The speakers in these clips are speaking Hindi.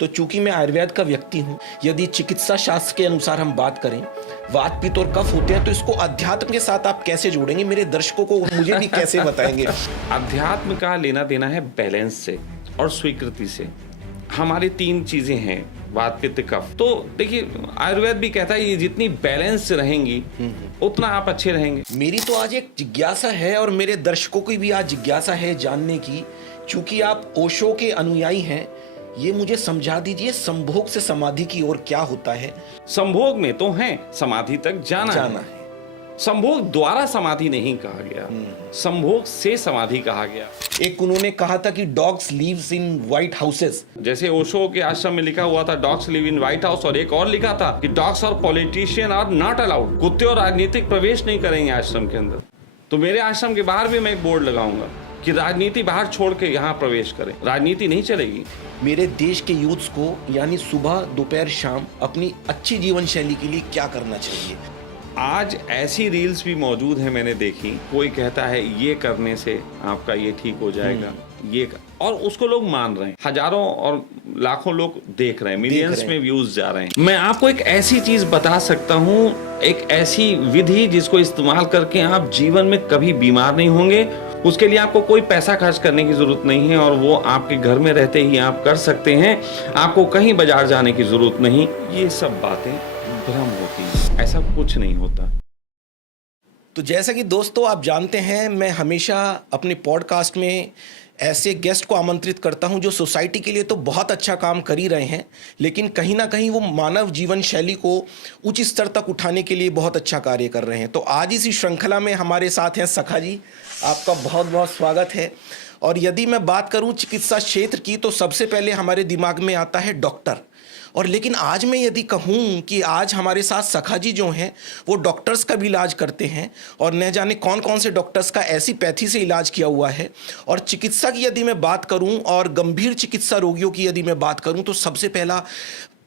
तो चूंकि मैं आयुर्वेद का व्यक्ति हूँ, यदि चिकित्सा शास्त्र के अनुसार हम बात करें, वात पित्त और कफ होते हैं, तो इसको अध्यात्म के साथ आप कैसे जोड़ेंगे? मेरे दर्शकों को मुझे भी कैसे बताएंगे? अध्यात्म का लेना देना है बैलेंस से और स्वीकृति से। हमारी 3 चीजें हैं, वात पित्त कफ। तो देखिए, आयुर्वेद भी कहता है ये जितनी बैलेंस से रहेंगी उतना आप अच्छे रहेंगे। मेरी तो आज एक जिज्ञासा है और मेरे दर्शकों की भी आज जिज्ञासा है जानने की, चूंकि आप ओशो के अनुयायी हैं, ये मुझे समझा दीजिए संभोग से समाधि की ओर क्या होता है? संभोग में तो है, समाधि तक जाना है। संभोग द्वारा समाधि नहीं कहा गया, संभोग से समाधि कहा गया। एक उन्होंने कहा था कि dogs lives in white houses, जैसे ओशो के आश्रम में लिखा हुआ था dogs live in white house, और एक और लिखा था कि डॉग्स और पॉलिटिशियन आर नॉट अलाउड, कुत्ते और राजनीतिक प्रवेश नहीं करेंगे आश्रम के अंदर। तो मेरे आश्रम के बाहर भी मैं एक बोर्ड लगाऊंगा कि राजनीति बाहर छोड़ के यहाँ प्रवेश करें, राजनीति नहीं चलेगी। मेरे देश के यूथ्स को यानी सुबह दोपहर शाम अपनी अच्छी जीवन शैली के लिए क्या करना चाहिए? आज ऐसी रील्स भी मौजूद हैं, मैंने देखी, कोई कहता है ये करने से आपका ये ठीक हो जाएगा, और उसको लोग मान रहे हैं। हजारों और लाखों लोग देख रहे हैं, मिलियंस में व्यूज जा रहे हैं। मैं आपको एक ऐसी चीज बता सकता हूँ, एक ऐसी विधि जिसको इस्तेमाल करके आप जीवन में कभी बीमार नहीं होंगे। उसके लिए आपको कोई पैसा खर्च करने की जरूरत नहीं है और वो आपके घर में रहते ही आप कर सकते हैं। आपको कहीं बाजार जाने की जरूरत नहीं। ये सब बातें भ्रम होती है, ऐसा कुछ नहीं होता। तो जैसा कि दोस्तों आप जानते हैं, मैं हमेशा अपने पॉडकास्ट में ऐसे गेस्ट को आमंत्रित करता हूं जो सोसाइटी के लिए तो बहुत अच्छा काम कर ही रहे हैं, लेकिन कहीं ना कहीं वो मानव जीवन शैली को उच्च स्तर तक उठाने के लिए बहुत अच्छा कार्य कर रहे हैं। तो आज इसी श्रृंखला में हमारे साथ हैं सखा जी, आपका बहुत बहुत स्वागत है। और यदि मैं बात करूं चिकित्सा क्षेत्र की, तो सबसे पहले हमारे दिमाग में आता है डॉक्टर। और लेकिन आज मैं यदि कहूं कि आज हमारे साथ सखा जी जो हैं वो डॉक्टर्स का भी इलाज करते हैं, और न जाने कौन कौन से डॉक्टर्स का ऐसी पैथी से इलाज किया हुआ है। और चिकित्सा की यदि मैं बात करूं और गंभीर चिकित्सा रोगियों की यदि मैं बात करूं, तो सबसे पहला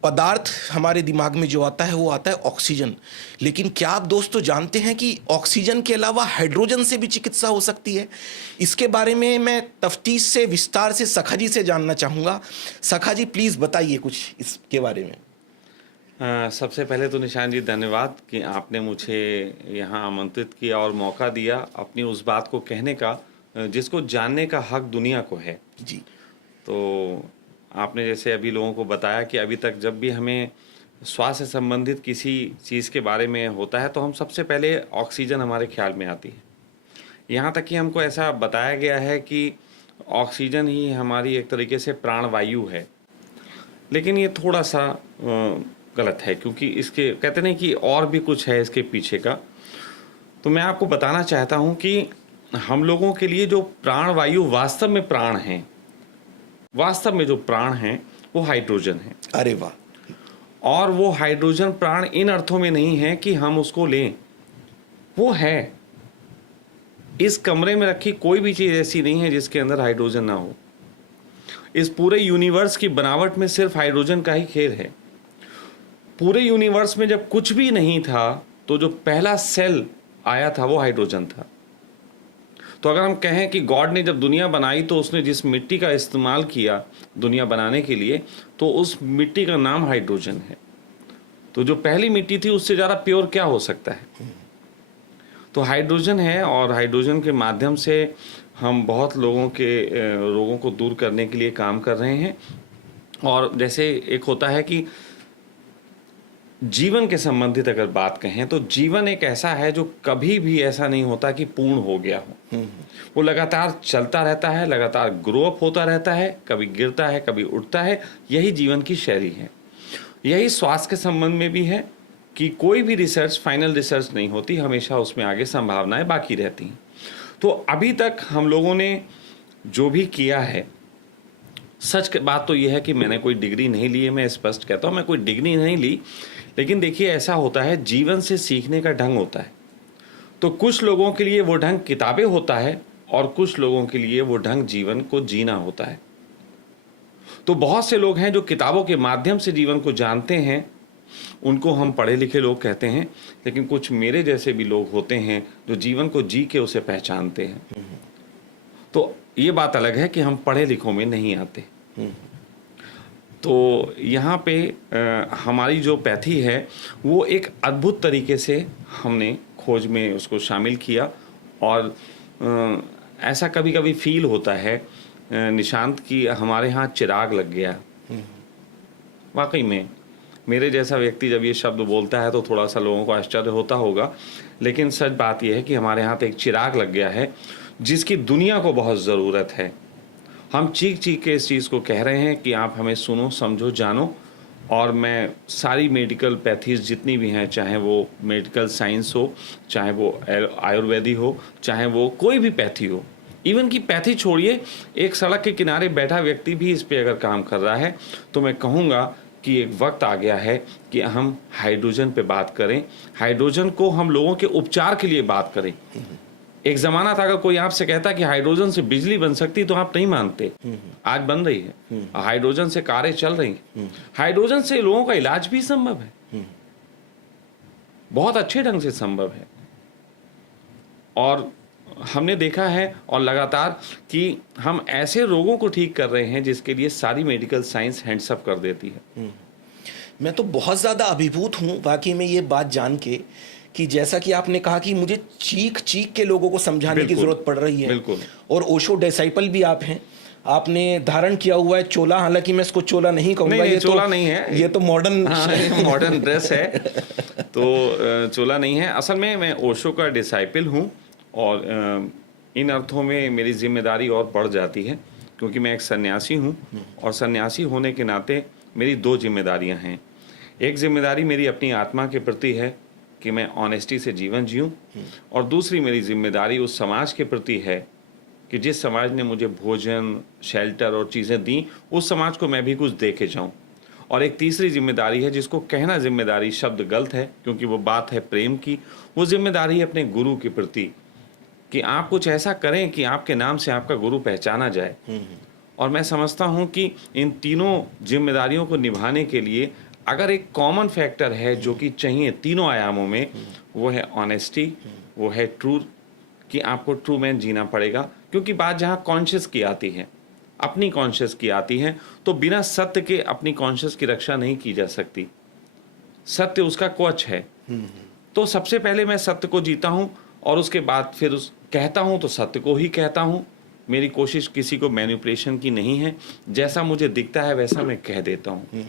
पदार्थ हमारे दिमाग में जो आता है वो आता है ऑक्सीजन। लेकिन क्या आप दोस्तों जानते हैं कि ऑक्सीजन के अलावा हाइड्रोजन से भी चिकित्सा हो सकती है? इसके बारे में मैं तफ्तीश से विस्तार से सखा जी से जानना चाहूँगा। सखा जी प्लीज़ बताइए कुछ इसके बारे में। सबसे पहले तो निशान जी धन्यवाद कि आपने मुझे यहाँ आमंत्रित किया और मौका दिया अपनी उस बात को कहने का जिसको जानने का हक दुनिया को है जी। तो आपने जैसे अभी लोगों को बताया कि अभी तक जब भी हमें स्वास्थ्य संबंधित किसी चीज़ के बारे में होता है तो हम सबसे पहले ऑक्सीजन हमारे ख्याल में आती है। यहाँ तक कि हमको ऐसा बताया गया है कि ऑक्सीजन ही हमारी एक तरीके से प्राणवायु है, लेकिन ये थोड़ा सा गलत है, क्योंकि इसके कहते नहीं कि और भी कुछ है इसके पीछे का। तो मैं आपको बताना चाहता हूँ कि हम लोगों के लिए जो प्राणवायु वास्तव में प्राण हैं, वास्तव में जो प्राण हैं वो हाइड्रोजन है। अरे वाह! और वो हाइड्रोजन प्राण इन अर्थों में नहीं है कि हम उसको लें, वो है। इस कमरे में रखी कोई भी चीज़ ऐसी नहीं है जिसके अंदर हाइड्रोजन ना हो। इस पूरे यूनिवर्स की बनावट में सिर्फ हाइड्रोजन का ही खेल है। पूरे यूनिवर्स में जब कुछ भी नहीं था तो जो पहला सेल आया था वो हाइड्रोजन था। तो अगर हम कहें कि गॉड ने जब दुनिया बनाई तो उसने जिस मिट्टी का इस्तेमाल किया दुनिया बनाने के लिए, तो उस मिट्टी का नाम हाइड्रोजन है। तो जो पहली मिट्टी थी उससे ज़्यादा प्योर क्या हो सकता है? तो हाइड्रोजन है, और हाइड्रोजन के माध्यम से हम बहुत लोगों के रोगों को दूर करने के लिए काम कर रहे हैं। और जैसे एक होता है कि जीवन के संबंधित अगर बात कहें तो जीवन एक ऐसा है जो कभी भी ऐसा नहीं होता कि पूर्ण हो गया हो। वो लगातार चलता रहता है, लगातार ग्रो अप होता रहता है, कभी गिरता है, कभी उठता है। यही जीवन की शैली है। यही स्वास्थ्य के संबंध में भी है कि कोई भी रिसर्च फाइनल रिसर्च नहीं होती, हमेशा उसमें आगे संभावनाएं बाकी रहती हैं। तो अभी तक हम लोगों ने जो भी किया है, सच बात तो यह है कि मैंने कोई डिग्री नहीं ली है, मैं स्पष्ट कहता हूँ मैं कोई डिग्री नहीं ली। लेकिन देखिए ऐसा होता है, जीवन से सीखने का ढंग होता है। तो कुछ लोगों के लिए वो ढंग किताबें होता है और कुछ लोगों के लिए वो ढंग जीवन को जीना होता है। तो बहुत से लोग हैं जो किताबों के माध्यम से जीवन को जानते हैं, उनको हम पढ़े लिखे लोग कहते हैं। लेकिन कुछ मेरे जैसे भी लोग होते हैं जो जीवन को जी के उसे पहचानते हैं। तो ये बात अलग है कि हम पढ़े लिखों में नहीं आते। तो यहाँ पे हमारी जो पैथी है वो एक अद्भुत तरीके से हमने खोज में उसको शामिल किया। और ऐसा कभी कभी फील होता है निशांत कि हमारे यहाँ चिराग लग गया। वाकई में मेरे जैसा व्यक्ति जब ये शब्द बोलता है तो थोड़ा सा लोगों को आश्चर्य होता होगा, लेकिन सच बात यह है कि हमारे यहाँ तो एक चिराग लग गया है जिसकी दुनिया को बहुत ज़रूरत है। हम चीख चीख के इस चीज़ को कह रहे हैं कि आप हमें सुनो, समझो, जानो। और मैं सारी मेडिकल पैथीज जितनी भी हैं, चाहे वो मेडिकल साइंस हो, चाहे वो आयुर्वेदी हो, चाहे वो कोई भी पैथी हो, इवन की पैथी छोड़िए, एक सड़क के किनारे बैठा व्यक्ति भी इस पे अगर काम कर रहा है तो मैं कहूँगा कि एक वक्त आ गया है कि हम हाइड्रोजन पे बात करें, हाइड्रोजन को हम लोगों के उपचार के लिए बात करें। एक ज़माना था अगर कोई आपसे कहता कि हाइड्रोजन से बिजली बन सकती तो आप नहीं मानते। आज बन रही है, हाइड्रोजन से कारें चल रही हैं, हाइड्रोजन से लोगों का इलाज भी संभव है, बहुत अच्छे ढंग से संभव है। और हमने देखा है और लगातार कि हम ऐसे रोगों को ठीक कर रहे हैं जिसके लिए सारी मेडिकल साइंस हैंड्स अप कर देती है। मैं तो बहुत ज़्यादा अभिभूत हूँ वाकई में ये बात जान के कि जैसा कि आपने कहा कि मुझे चीख चीख के लोगों को समझाने की ज़रूरत पड़ रही है। बिल्कुल। और ओशो डिसाइपल भी आप हैं, आपने धारण किया हुआ है चोला, हालांकि मैं इसको चोला नहीं कहूँगा, नहीं, ये चोला तो नहीं है, ये तो मॉडर्न मॉडर्न ड्रेस है, तो चोला नहीं है। असल में मैं ओशो का डिसाइपल हूँ और इन अर्थों में मेरी जिम्मेदारी और बढ़ जाती है क्योंकि मैं एक सन्यासी हूँ और सन्यासी होने के नाते मेरी दो जिम्मेदारियाँ हैं। एक जिम्मेदारी मेरी अपनी आत्मा के प्रति है कि मैं ऑनेस्टी से जीवन जीऊँ, और दूसरी मेरी जिम्मेदारी उस समाज के प्रति है कि जिस समाज ने मुझे भोजन, शेल्टर और चीज़ें दी, उस समाज को मैं भी कुछ दे के जाऊँ। और एक तीसरी जिम्मेदारी है जिसको कहना जिम्मेदारी शब्द गलत है क्योंकि वो बात है प्रेम की, वो जिम्मेदारी है अपने गुरु के प्रति कि आप कुछ ऐसा करें कि आपके नाम से आपका गुरु पहचाना जाए। और मैं समझता हूँ कि इन तीनों जिम्मेदारियों को निभाने के लिए अगर एक कॉमन फैक्टर है जो कि चाहिए तीनों आयामों में, वो है ऑनेस्टी, वो है ट्रूथ, कि आपको ट्रू मैन जीना पड़ेगा। क्योंकि बात जहाँ कॉन्शियस की आती है, अपनी कॉन्शियस की आती है, तो बिना सत्य के अपनी कॉन्शियस की रक्षा नहीं की जा सकती। सत्य उसका कवच है। तो सबसे पहले मैं सत्य को जीता हूँ और उसके बाद फिर कहता हूँ तो सत्य को ही कहता हूँ। मेरी कोशिश किसी को मैनिपुलेशन की नहीं है, जैसा मुझे दिखता है वैसा मैं कह देता हूँ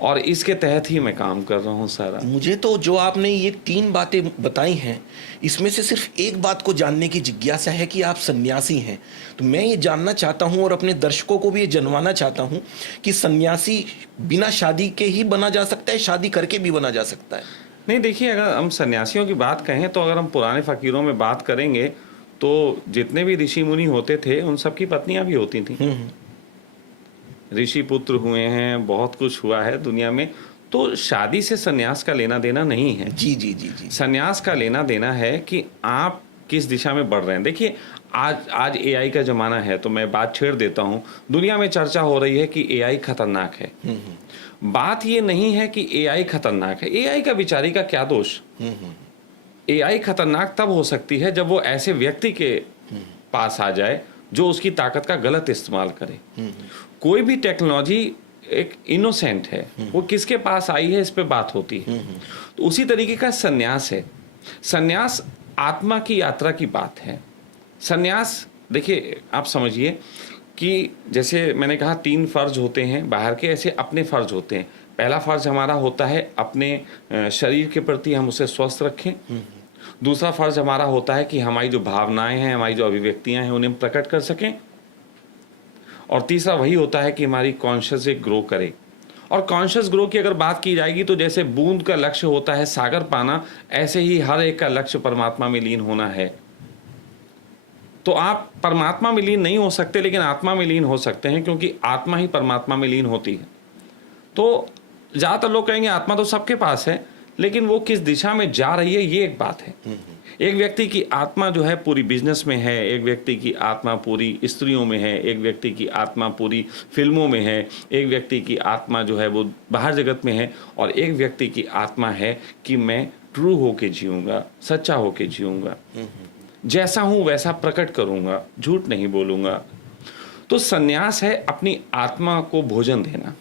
और इसके तहत ही मैं काम कर रहा हूँ सारा। मुझे तो जो आपने ये तीन बातें बताई हैं, इसमें से सिर्फ एक बात को जानने की जिज्ञासा है कि आप सन्यासी हैं। तो मैं ये जानना चाहता हूँ और अपने दर्शकों को भी ये जनवाना चाहता हूँ कि सन्यासी बिना शादी के ही बना जा सकता है, शादी करके भी बना जा सकता है? नहीं, देखिए, अगर हम सन्यासियों की बात कहें तो अगर हम पुराने फ़कीरों में बात करेंगे तो जितने भी ऋषि मुनि होते थे उन सबकी पत्नियां भी होती थीं। ऋषि पुत्र हुए हैं, बहुत कुछ हुआ है दुनिया में। तो शादी से सन्यास का लेना देना नहीं है। जी जी जी जी। सन्यास का लेना देना है कि आप किस दिशा में बढ़ रहे हैं। देखिए, आज एआई का ज़माना है तो मैं बात छेड़ देता हूँ। दुनिया में चर्चा हो रही है कि एआई खतरनाक है। बात ये नहीं है कि एआई खतरनाक है। एआई का बेचारी का क्या दोष? एआई खतरनाक तब हो सकती है जब वो ऐसे व्यक्ति के पास आ जाए जो उसकी ताकत का गलत इस्तेमाल करे। कोई भी टेक्नोलॉजी एक इनोसेंट है, वो किसके पास आई है इस पे बात होती है। तो उसी तरीके का सन्यास है। सन्यास आत्मा की यात्रा की बात है। सन्यास, देखिए, आप समझिए कि जैसे मैंने कहा 3 फर्ज होते हैं बाहर के, ऐसे अपने फर्ज होते हैं। पहला फर्ज हमारा होता है अपने शरीर के प्रति हम उसे स्वस्थ रखें। दूसरा फर्ज हमारा होता है कि हमारी जो भावनाएं हैं, हमारी जो अभिव्यक्तियां हैं, उन्हें हम प्रकट कर सकें। और तीसरा वही होता है कि हमारी कॉन्शियस ग्रो करे। और कॉन्शियस ग्रो की अगर बात की जाएगी तो जैसे बूंद का लक्ष्य होता है सागर पाना, ऐसे ही हर एक का लक्ष्य परमात्मा में लीन होना है। तो आप परमात्मा में लीन नहीं हो सकते लेकिन आत्मा में लीन हो सकते हैं, क्योंकि आत्मा ही परमात्मा में लीन होती है। तो ज़्यादातर लोग कहेंगे आत्मा तो सबके पास है, लेकिन वो किस दिशा में जा रही है ये एक बात है। एक व्यक्ति की आत्मा जो है पूरी बिजनेस में है, एक व्यक्ति की आत्मा पूरी स्त्रियों में है, एक व्यक्ति की आत्मा पूरी फिल्मों में है, एक व्यक्ति की आत्मा जो है वो बाहर जगत में है, और एक व्यक्ति की आत्मा है कि मैं ट्रू होके जीऊँगा, सच्चा होके जीऊँगा, जैसा हूँ वैसा प्रकट करूँगा, झूठ नहीं बोलूँगा। तो सन्यास है अपनी आत्मा को भोजन देना।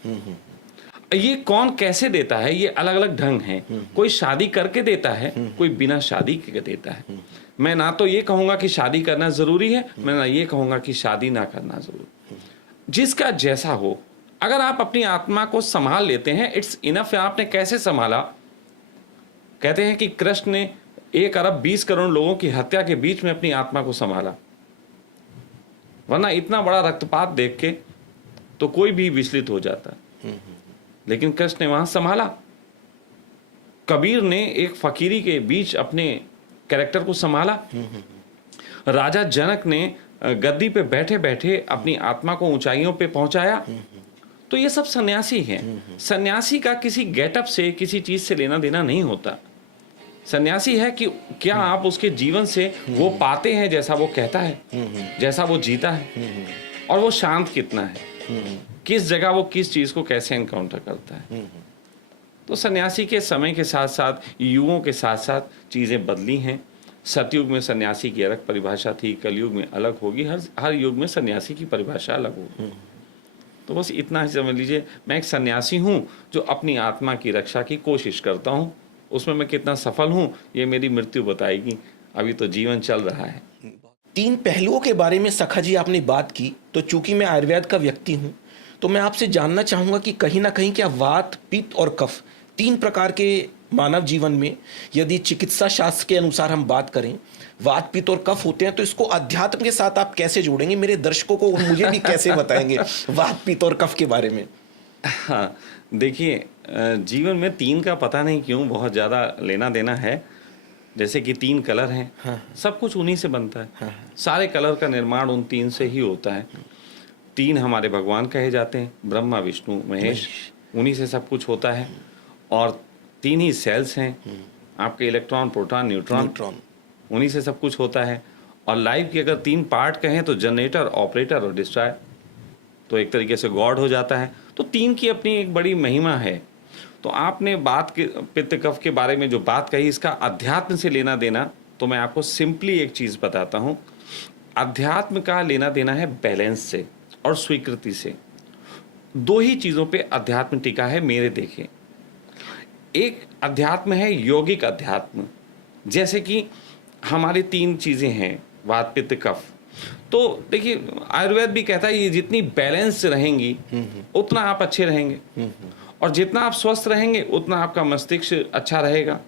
ये कौन कैसे देता है, ये अलग अलग ढंग हैं। कोई शादी करके देता है, कोई बिना शादी के देता है। मैं ना तो ये कहूंगा कि शादी करना जरूरी है, मैं ना ये कहूंगा कि शादी ना करना जरूरी। जिसका जैसा हो, अगर आप अपनी आत्मा को संभाल लेते हैं, इट्स इनफ। आपने कैसे संभाला? कहते हैं कि कृष्ण ने 1 अरब 20 करोड़ लोगों की हत्या के बीच में अपनी आत्मा को संभाला, वरना इतना बड़ा रक्तपात देख के तो कोई भी विचलित हो जाता। लेकिन कृष्ण ने वहां संभाला। कबीर ने एक फकीरी के बीच अपने कैरेक्टर को संभाला। राजा जनक ने गद्दी पे बैठे बैठे अपनी आत्मा को ऊंचाइयों पे पहुंचाया। तो ये सब सन्यासी हैं। सन्यासी का किसी गेटअप से, किसी चीज से लेना देना नहीं होता। सन्यासी है कि क्या आप उसके जीवन से वो पाते हैं जैसा वो कहता है, जैसा वो जीता है, और वो शांत कितना है, किस जगह वो किस चीज को कैसे एनकाउंटर करता है। तो सन्यासी के समय के साथ साथ, युगों के साथ साथ चीजें बदली हैं। सतयुग में सन्यासी की अलग परिभाषा थी, कलयुग में अलग होगी, हर युग में सन्यासी की परिभाषा अलग होगी। तो बस इतना ही समझ लीजिए, मैं एक सन्यासी हूँ जो अपनी आत्मा की रक्षा की कोशिश करता हूँ। उसमें मैं कितना सफल हूँ ये मेरी मृत्यु बताएगी, अभी तो जीवन चल रहा है। 3 पहलुओं के बारे में सखा जी आपने बात की। तो चूंकि मैं आयुर्वेद का व्यक्ति हूँ, तो मैं आपसे जानना चाहूँगा कि कहीं ना कहीं क्या वात, पित्त और कफ 3 प्रकार के मानव जीवन में, यदि चिकित्सा शास्त्र के अनुसार हम बात करें, वात, पित्त और कफ होते हैं, तो इसको अध्यात्म के साथ आप कैसे जोड़ेंगे? मेरे दर्शकों को, मुझे भी कैसे बताएंगे वात, पित्त और कफ के बारे में? हाँ, देखिए, जीवन में 3 का पता नहीं क्यों बहुत ज़्यादा लेना देना है। जैसे कि 3 कलर हैं। हाँ। सब कुछ उन्हीं से बनता है। हाँ। सारे कलर का निर्माण उन 3 से ही होता है। 3 हमारे भगवान कहे जाते हैं, ब्रह्मा, विष्णु, महेश। उन्हीं से सब कुछ होता है। और 3 ही सेल्स हैं, आपके इलेक्ट्रॉन, प्रोटॉन, न्यूट्रॉन। उन्हीं से सब कुछ होता है। और लाइफ के अगर 3 पार्ट कहें तो जनरेटर, ऑपरेटर और डिस्ट्रॉयर, तो एक तरीके से गॉड हो जाता है। तो 3 की अपनी एक बड़ी महिमा है। तो आपने बात के पित्त कफ के बारे में जो बात कही, इसका अध्यात्म से लेना देना, तो मैं आपको सिंपली एक चीज़ बताता हूँ। अध्यात्म का लेना देना है बैलेंस से और स्वीकृति से। 2 ही चीज़ों पे अध्यात्म टिका है मेरे देखे। एक अध्यात्म है यौगिक अध्यात्म, जैसे कि हमारी 3 चीज़ें हैं, वात, पित्त, कफ। तो देखिए, आयुर्वेद भी कहता है ये जितनी बैलेंस रहेंगी उतना आप अच्छे रहेंगे, और जितना आप स्वस्थ रहेंगे उतना आपका मस्तिष्क अच्छा रहेगा।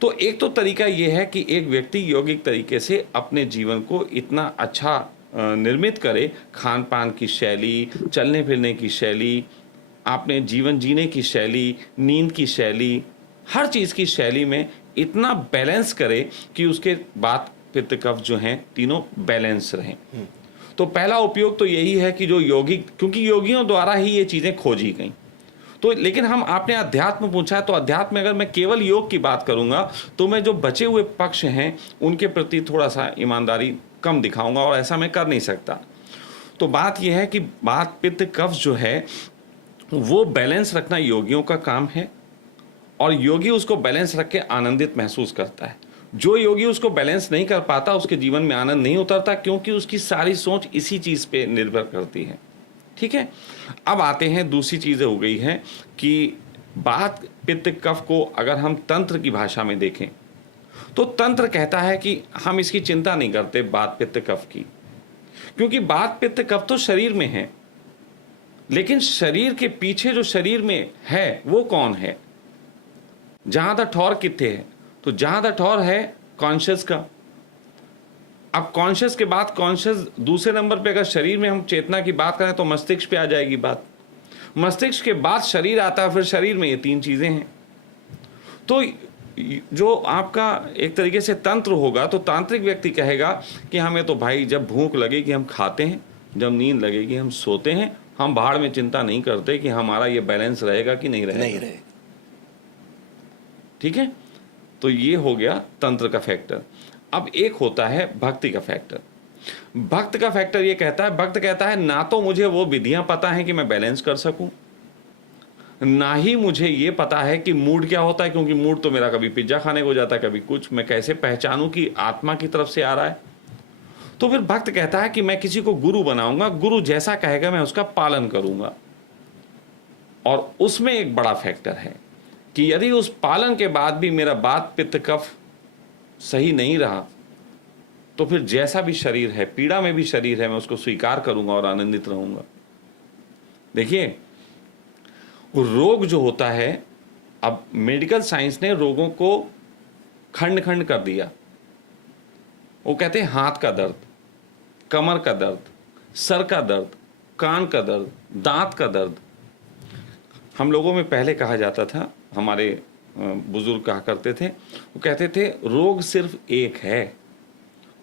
तो एक तो तरीका ये है कि एक व्यक्ति यौगिक तरीके से अपने जीवन को इतना अच्छा निर्मित करे, खान पान की शैली, चलने फिरने की शैली, आपने जीवन जीने की शैली, नींद की शैली, हर चीज़ की शैली में इतना बैलेंस करे कि उसके बाद पित्त कफ जो हैं तीनों बैलेंस रहें। तो पहला उपयोग तो यही है कि जो यौगिक, क्योंकि योगियों द्वारा ही ये चीज़ें खोजी गई। तो लेकिन हम आपने अध्यात्म पूछा, तो अध्यात्म में अगर मैं केवल योग की बात करूंगा तो मैं जो बचे हुए पक्ष हैं उनके प्रति थोड़ा सा ईमानदारी कम दिखाऊंगा, और ऐसा मैं कर नहीं सकता। तो बात यह है कि वात, पित्त, कफ जो है वो बैलेंस रखना योगियों का काम है, और योगी उसको बैलेंस रख के आनंदित महसूस करता है। जो योगी उसको बैलेंस नहीं कर पाता, उसके जीवन में आनंद नहीं उतरता, क्योंकि उसकी सारी सोच इसी चीज़ पे निर्भर करती है। ठीक है, अब आते हैं दूसरी चीज़ें हो गई हैं कि वात, पित्त, कफ को अगर हम तंत्र की भाषा में देखें तो तंत्र कहता है कि हम इसकी चिंता नहीं करते वात, पित्त, कफ की, क्योंकि वात, पित्त, कफ तो शरीर में है, लेकिन शरीर के पीछे जो शरीर में है वो कौन है? जहां द ठौर किथे है, तो जहां द ठौर है कॉन्शियस का। अब कॉन्शियस के बाद कॉन्शियस दूसरे नंबर पे, अगर शरीर में हम चेतना की बात करें तो मस्तिष्क पे आ जाएगी बात। मस्तिष्क के बाद शरीर आता है, फिर शरीर में ये 3 चीजें हैं। तो जो आपका एक तरीके से तंत्र होगा, तो तांत्रिक व्यक्ति कहेगा कि हमें तो भाई जब भूख लगेगी हम खाते हैं, जब नींद लगेगी हम सोते हैं, हम बाहर में चिंता नहीं करते कि हमारा ये बैलेंस रहेगा कि नहीं रहेगा। ठीक है, तो ये हो गया तंत्र का फैक्टर। अब एक होता है भक्ति का फैक्टर। भक्त का फैक्टर ये कहता है, भक्त कहता है ना तो मुझे वो विधियां पता है कि मैं बैलेंस कर सकूं, ना ही मुझे ये पता है कि मूड क्या होता है, क्योंकि मूड तो मेरा कभी पिज्जा खाने को जाता है, कभी कुछ। मैं कैसे पहचानूं कि आत्मा की तरफ से आ रहा है? तो फिर भक्त कहता है कि मैं किसी को गुरु बनाऊंगा, गुरु जैसा कहेगा मैं उसका पालन करूंगा। और उसमें एक बड़ा फैक्टर है कि यदि उस पालन के बाद भी मेरा वात पित्त कफ सही नहीं रहा, तो फिर जैसा भी शरीर है, पीड़ा में भी शरीर है, मैं उसको स्वीकार करूंगा और आनंदित रहूंगा। देखिए, वो रोग जो होता है, अब मेडिकल साइंस ने रोगों को खंड खंड कर दिया। वो कहते हैं हाथ का दर्द, कमर का दर्द, सर का दर्द, कान का दर्द, दांत का दर्द। हम लोगों में पहले कहा जाता था, हमारे बुजुर्ग कहा करते थे, वो कहते थे रोग सिर्फ एक है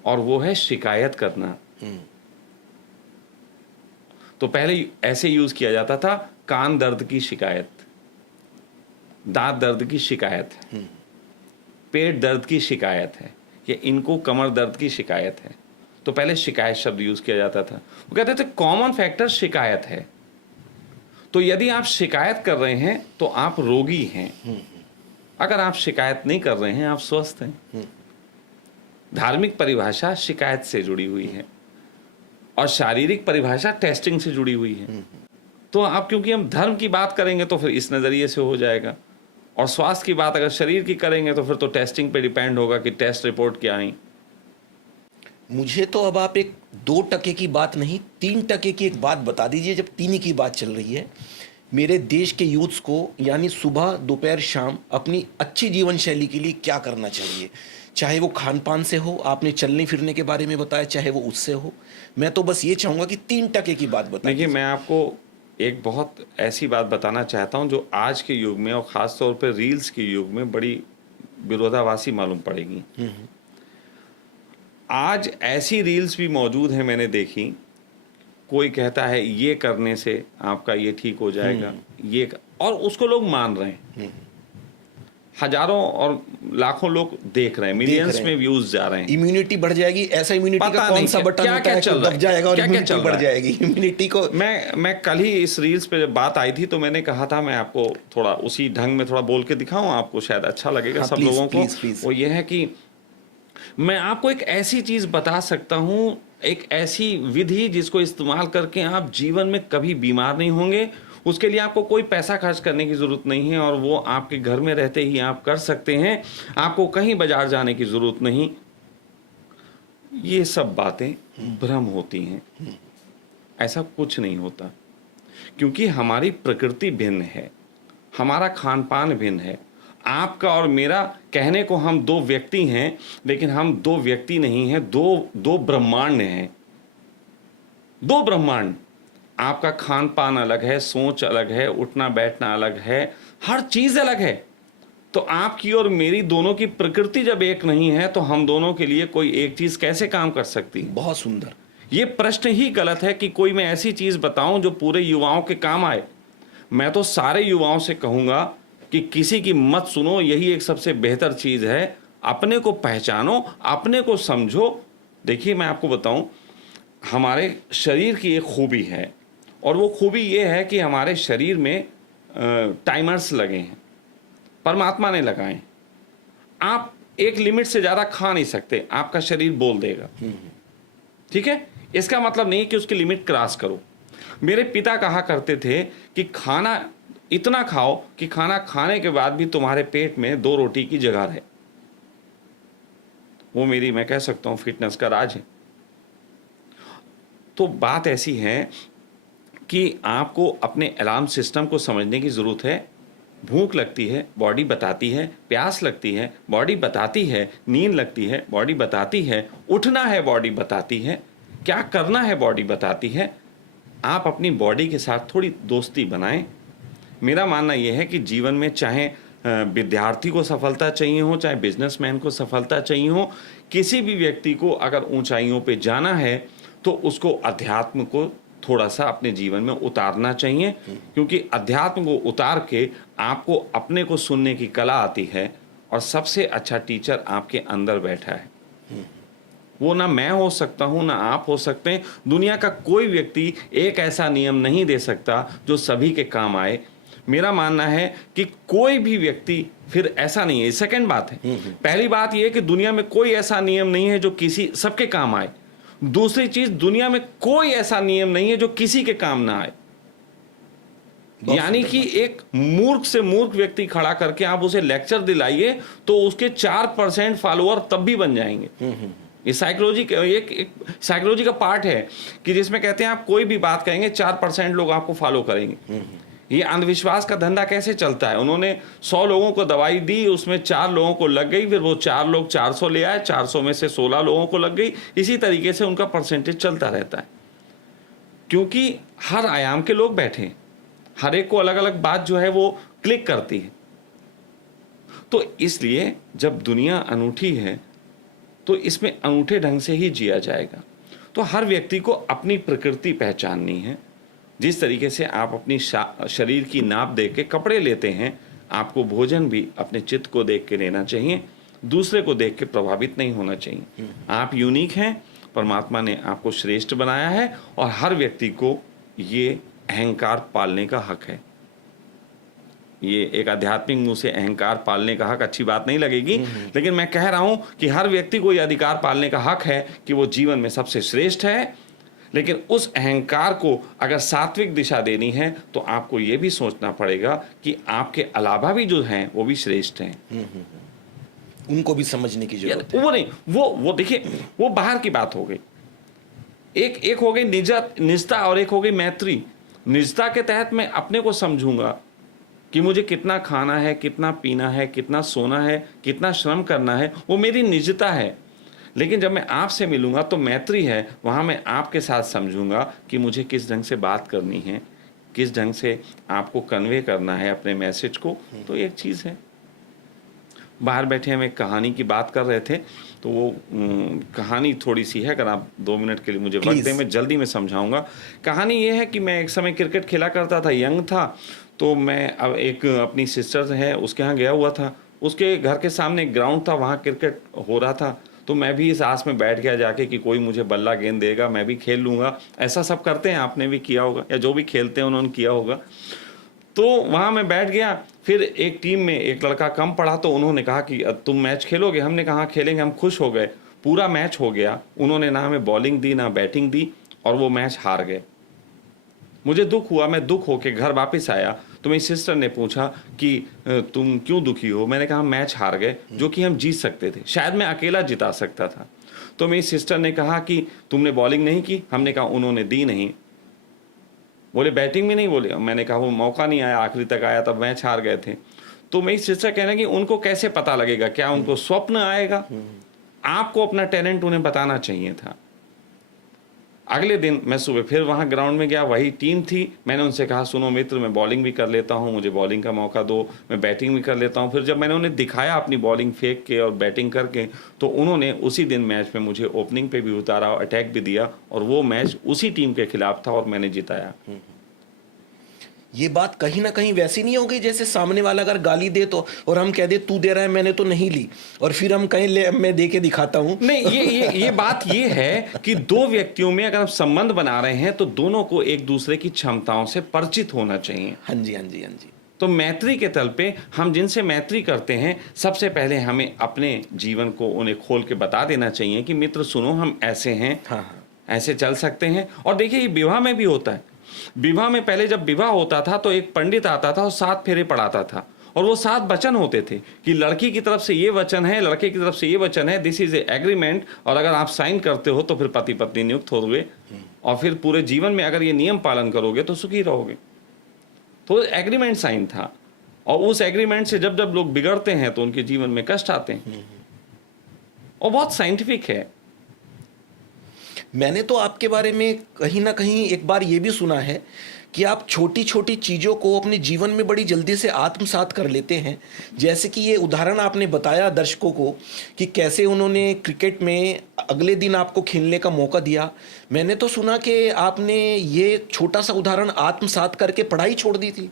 और वो है शिकायत करना। तो पहले ऐसे यूज किया जाता था, कान दर्द की शिकायत, दांत दर्द की शिकायत है, पेट दर्द की शिकायत है, या इनको कमर दर्द की शिकायत है। तो पहले शिकायत शब्द यूज किया जाता था। वो कहते थे कॉमन फैक्टर शिकायत है। तो यदि आप शिकायत कर रहे हैं तो आप रोगी हैं, अगर आप शिकायत नहीं कर रहे हैं आप स्वस्थ हैं। धार्मिक परिभाषा शिकायत से जुड़ी हुई है और शारीरिक परिभाषा टेस्टिंग से जुड़ी हुई है। तो आप, क्योंकि हम धर्म की बात करेंगे तो फिर इस नज़रिए से हो जाएगा, और स्वास्थ्य की बात अगर शरीर की करेंगे तो फिर तो टेस्टिंग पे डिपेंड होगा कि टेस्ट रिपोर्ट क्या आई। मुझे तो अब आप एक 2% की बात नहीं, 3% की एक बात बता दीजिए, जब 3 की बात चल रही है। मेरे देश के यूथ्स को, यानी सुबह दोपहर शाम, अपनी अच्छी जीवन शैली के लिए क्या करना चाहिए? चाहे वो खान पान से हो, आपने चलने फिरने के बारे में बताया, चाहे वो उससे हो। मैं तो बस ये चाहूँगा कि 3% की बात बताइए। देखिए, मैं आपको एक बहुत ऐसी बात बताना चाहता हूँ जो आज के युग में और ख़ास तौर पर रील्स के युग में बड़ी विरोधाभासी मालूम पड़ेगी। आज ऐसी रील्स भी मौजूद हैं, मैंने देखी, कोई कहता है ये करने से आपका ये ठीक हो जाएगा, और उसको लोग मान रहे हैं। हजारों और लाखों लोग देख रहे हैं, मिलियंस में व्यूज जा रहे हैं। इम्यूनिटी बढ़ जाएगी, ऐसा इम्यूनिटी का कौन सा बटन होता है कि दब जाएगा और इम्यूनिटी बढ़ जाएगी? इम्यूनिटी को मैं कल ही इस रील्स पे जब बात आई थी तो मैंने कहा था मैं आपको थोड़ा उसी ढंग में थोड़ा बोल के दिखाऊं, आपको शायद अच्छा लगेगा। सब लोगों को वो ये है कि मैं आपको एक ऐसी चीज बता सकता हूं, एक ऐसी विधि जिसको इस्तेमाल करके आप जीवन में कभी बीमार नहीं होंगे। उसके लिए आपको कोई पैसा खर्च करने की ज़रूरत नहीं है और वो आपके घर में रहते ही आप कर सकते हैं। आपको कहीं बाजार जाने की ज़रूरत नहीं। ये सब बातें भ्रम होती हैं, ऐसा कुछ नहीं होता, क्योंकि हमारी प्रकृति भिन्न है, हमारा खान पान भिन्न है। आपका और मेरा, कहने को हम 2 व्यक्ति हैं, लेकिन हम 2 व्यक्ति नहीं हैं, दो ब्रह्मांड हैं, 2 ब्रह्मांड। आपका खान पान अलग है, सोच अलग है, उठना बैठना अलग है, हर चीज अलग है। तो आपकी और मेरी दोनों की प्रकृति जब एक नहीं है तो हम दोनों के लिए कोई एक चीज कैसे काम कर सकती है? बहुत सुंदर। ये प्रश्न ही गलत है कि कोई मैं ऐसी चीज बताऊं जो पूरे युवाओं के काम आए। मैं तो सारे युवाओं से कहूंगा कि किसी की मत सुनो, यही एक सबसे बेहतर चीज है। अपने को पहचानो, अपने को समझो। देखिए, मैं आपको बताऊं, हमारे शरीर की एक खूबी है, और वो खूबी ये है कि हमारे शरीर में टाइमर्स लगे हैं, परमात्मा ने लगाए। आप एक लिमिट से ज़्यादा खा नहीं सकते, आपका शरीर बोल देगा। ठीक है, इसका मतलब नहीं कि उसकी लिमिट क्रॉस करो। मेरे पिता कहा करते थे कि खाना इतना खाओ कि खाना खाने के बाद भी तुम्हारे पेट में 2 रोटी की जगह रहे। वो मेरी, मैं कह सकता हूँ, फिटनेस का राज है। तो बात ऐसी है कि आपको अपने अलार्म सिस्टम को समझने की ज़रूरत है। भूख लगती है, बॉडी बताती है, प्यास लगती है, बॉडी बताती है, नींद लगती है, बॉडी बताती है, उठना है, बॉडी बताती है, क्या करना है, बॉडी बताती है। आप अपनी बॉडी के साथ थोड़ी दोस्ती बनाएं। मेरा मानना यह है कि जीवन में चाहे विद्यार्थी को सफलता चाहिए हो, चाहे बिजनेसमैन को सफलता चाहिए हो, किसी भी व्यक्ति को अगर ऊंचाइयों पे जाना है तो उसको अध्यात्म को थोड़ा सा अपने जीवन में उतारना चाहिए, क्योंकि अध्यात्म को उतार के आपको अपने को सुनने की कला आती है, और सबसे अच्छा टीचर आपके अंदर बैठा है। वो ना मैं हो सकता हूँ, ना आप हो सकते हैं। दुनिया का कोई व्यक्ति एक ऐसा नियम नहीं दे सकता जो सभी के काम आए। मेरा मानना है कि कोई भी व्यक्ति, फिर ऐसा नहीं है। सेकंड बात है, पहली बात यह है कि दुनिया में कोई ऐसा नियम नहीं है जो किसी सबके काम आए। दूसरी चीज, दुनिया में कोई ऐसा नियम नहीं है जो किसी के काम ना आए। यानी कि एक मूर्ख से मूर्ख व्यक्ति खड़ा करके आप उसे लेक्चर दिलाइए तो उसके 4% फॉलोअर तब भी बन जाएंगे। ये साइकोलॉजी एक साइकोलॉजी का पार्ट है कि जिसमें कहते हैं आप कोई भी बात कहेंगे 4% लोग आपको फॉलो करेंगे। ये अंधविश्वास का धंधा कैसे चलता है? उन्होंने 100 लोगों को दवाई दी, उसमें 4 लोगों को लग गई, फिर वो 4 लोग 400 ले आए, 400 में से 16 लोगों को लग गई। इसी तरीके से उनका परसेंटेज चलता रहता है, क्योंकि हर आयाम के लोग बैठे हैं, हर एक को अलग अलग बात जो है वो क्लिक करती है। तो इसलिए जब दुनिया अनूठी है तो इसमें अनूठे ढंग से ही जिया जाएगा। तो हर व्यक्ति को अपनी प्रकृति पहचाननी है। जिस तरीके से आप अपनी शरीर की नाप देख के कपड़े लेते हैं, आपको भोजन भी अपने चित्त को देख के लेना चाहिए, दूसरे को देख के प्रभावित नहीं होना चाहिए। आप यूनिक हैं, परमात्मा ने आपको श्रेष्ठ बनाया है, और हर व्यक्ति को ये अहंकार पालने का हक है। ये एक आध्यात्मिक मुंह से अहंकार पालने का हक अच्छी बात नहीं लगेगी, लेकिन मैं कह रहा हूं कि हर व्यक्ति को यह अधिकार पालने का हक है कि वो जीवन में सबसे श्रेष्ठ है। लेकिन उस अहंकार को अगर सात्विक दिशा देनी है तो आपको ये भी सोचना पड़ेगा कि आपके अलावा भी जो हैं वो भी श्रेष्ठ हैं। उनको भी समझने की जरूरत है। वो नहीं, वो देखिए, वो बाहर की बात हो गई। एक हो गई निजता और एक हो गई मैत्री। निजता के तहत मैं अपने को समझूंगा कि मुझे कितना खाना है, कितना पीना है, कितना सोना है, कितना श्रम करना है, वो मेरी निजता है। लेकिन जब मैं आपसे मिलूंगा तो मैत्री है, वहाँ मैं आपके साथ समझूंगा कि मुझे किस ढंग से बात करनी है, किस ढंग से आपको कन्वे करना है अपने मैसेज को। तो एक चीज़ है। बाहर बैठे हम एक कहानी की बात कर रहे थे, तो वो कहानी थोड़ी सी है, अगर आप 2 मिनट के लिए मुझे वक्त दें, मैं जल्दी में समझाऊंगा। कहानी ये है कि मैं एक समय क्रिकेट खेला करता था, यंग था, तो मैं अब एक अपनी सिस्टर है उसके यहाँ गया हुआ था। उसके घर के सामने एक ग्राउंड था, वहाँ क्रिकेट हो रहा था, तो मैं भी इस आस में बैठ गया जाके कि कोई मुझे बल्ला गेंद देगा, मैं भी खेल लूँगा। ऐसा सब करते हैं, आपने भी किया होगा, या जो भी खेलते हैं उन्होंने किया होगा। तो वहाँ मैं बैठ गया। फिर एक टीम में एक लड़का कम पड़ा, तो उन्होंने कहा कि तुम मैच खेलोगे? हमने कहा हाँ खेलेंगे। हम खुश हो गए। पूरा मैच हो गया, उन्होंने ना हमें बॉलिंग दी ना बैटिंग दी, और वो मैच हार गए। मुझे दुख हुआ, मैं दुख होके घर वापस आया, तो मेरी सिस्टर ने पूछा कि तुम क्यों दुखी हो? मैंने कहा मैच हार गए, जो कि हम जीत सकते थे, शायद मैं अकेला जिता सकता था। तो मेरी सिस्टर ने कहा कि तुमने बॉलिंग नहीं की? हमने कहा उन्होंने दी नहीं। बोले बैटिंग भी नहीं? बोले, मैंने कहा वो मौका नहीं आया, आखिरी तक आया तब मैच हार गए थे। तो मेरी सिस्टर कह रहे हैं कि उनको कैसे पता लगेगा? क्या उनको स्वप्न आएगा? आपको अपना टैलेंट उन्हें बताना चाहिए था। अगले दिन मैं सुबह फिर वहाँ ग्राउंड में गया, वही टीम थी। मैंने उनसे कहा सुनो मित्र, मैं बॉलिंग भी कर लेता हूँ, मुझे बॉलिंग का मौका दो, मैं बैटिंग भी कर लेता हूँ। फिर जब मैंने उन्हें दिखाया अपनी बॉलिंग फेंक के और बैटिंग करके, तो उन्होंने उसी दिन मैच में मुझे ओपनिंग पे भी उतारा और अटैक भी दिया, और वो मैच उसी टीम के खिलाफ था और मैंने जिताया। ये बात कहीं ना कहीं वैसी नहीं हो गई जैसे सामने वाला अगर गाली दे तो, और हम कह दे तू दे रहा है मैंने तो नहीं ली, और फिर हम कहीं ले मैं दे के दिखाता हूं। नहीं, ये बात ये है कि दो व्यक्तियों में अगर हम संबंध बना रहे हैं तो दोनों को एक दूसरे की क्षमताओं से परिचित होना चाहिए। हाँ जी, हाँ जी, हाँ जी। तो मैत्री के तल पे हम जिनसे मैत्री करते हैं, सबसे पहले हमें अपने जीवन को उन्हें खोल के बता देना चाहिए कि मित्र सुनो, हम ऐसे हैं, हाँ, ऐसे चल सकते हैं। और देखिए ये विवाह में भी होता है। विवाह में पहले जब विवाह होता था तो एक पंडित आता था और 7 फेरे पढ़ाता था, और वो 7 वचन होते थे कि लड़की की तरफ से ये वचन है, लड़के की तरफ से ये वचन है, दिस इज ए एग्रीमेंट, और अगर आप साइन करते हो तो फिर पति पत्नी नियुक्त होगे, और फिर पूरे जीवन में अगर ये नियम पालन करोगे तो सुखी रहोगे। तो एग्रीमेंट साइन था, और उस एग्रीमेंट से जब जब लोग बिगड़ते हैं तो उनके जीवन में कष्ट आते हैं, और बहुत साइंटिफिक है। मैंने तो आपके बारे में कहीं ना कहीं एक बार ये भी सुना है कि आप छोटी छोटी चीज़ों को अपने जीवन में बड़ी जल्दी से आत्मसात कर लेते हैं। जैसे कि ये उदाहरण आपने बताया दर्शकों को कि कैसे उन्होंने क्रिकेट में अगले दिन आपको खेलने का मौका दिया। मैंने तो सुना कि आपने ये छोटा सा उदाहरण आत्मसात करके पढ़ाई छोड़ दी थी।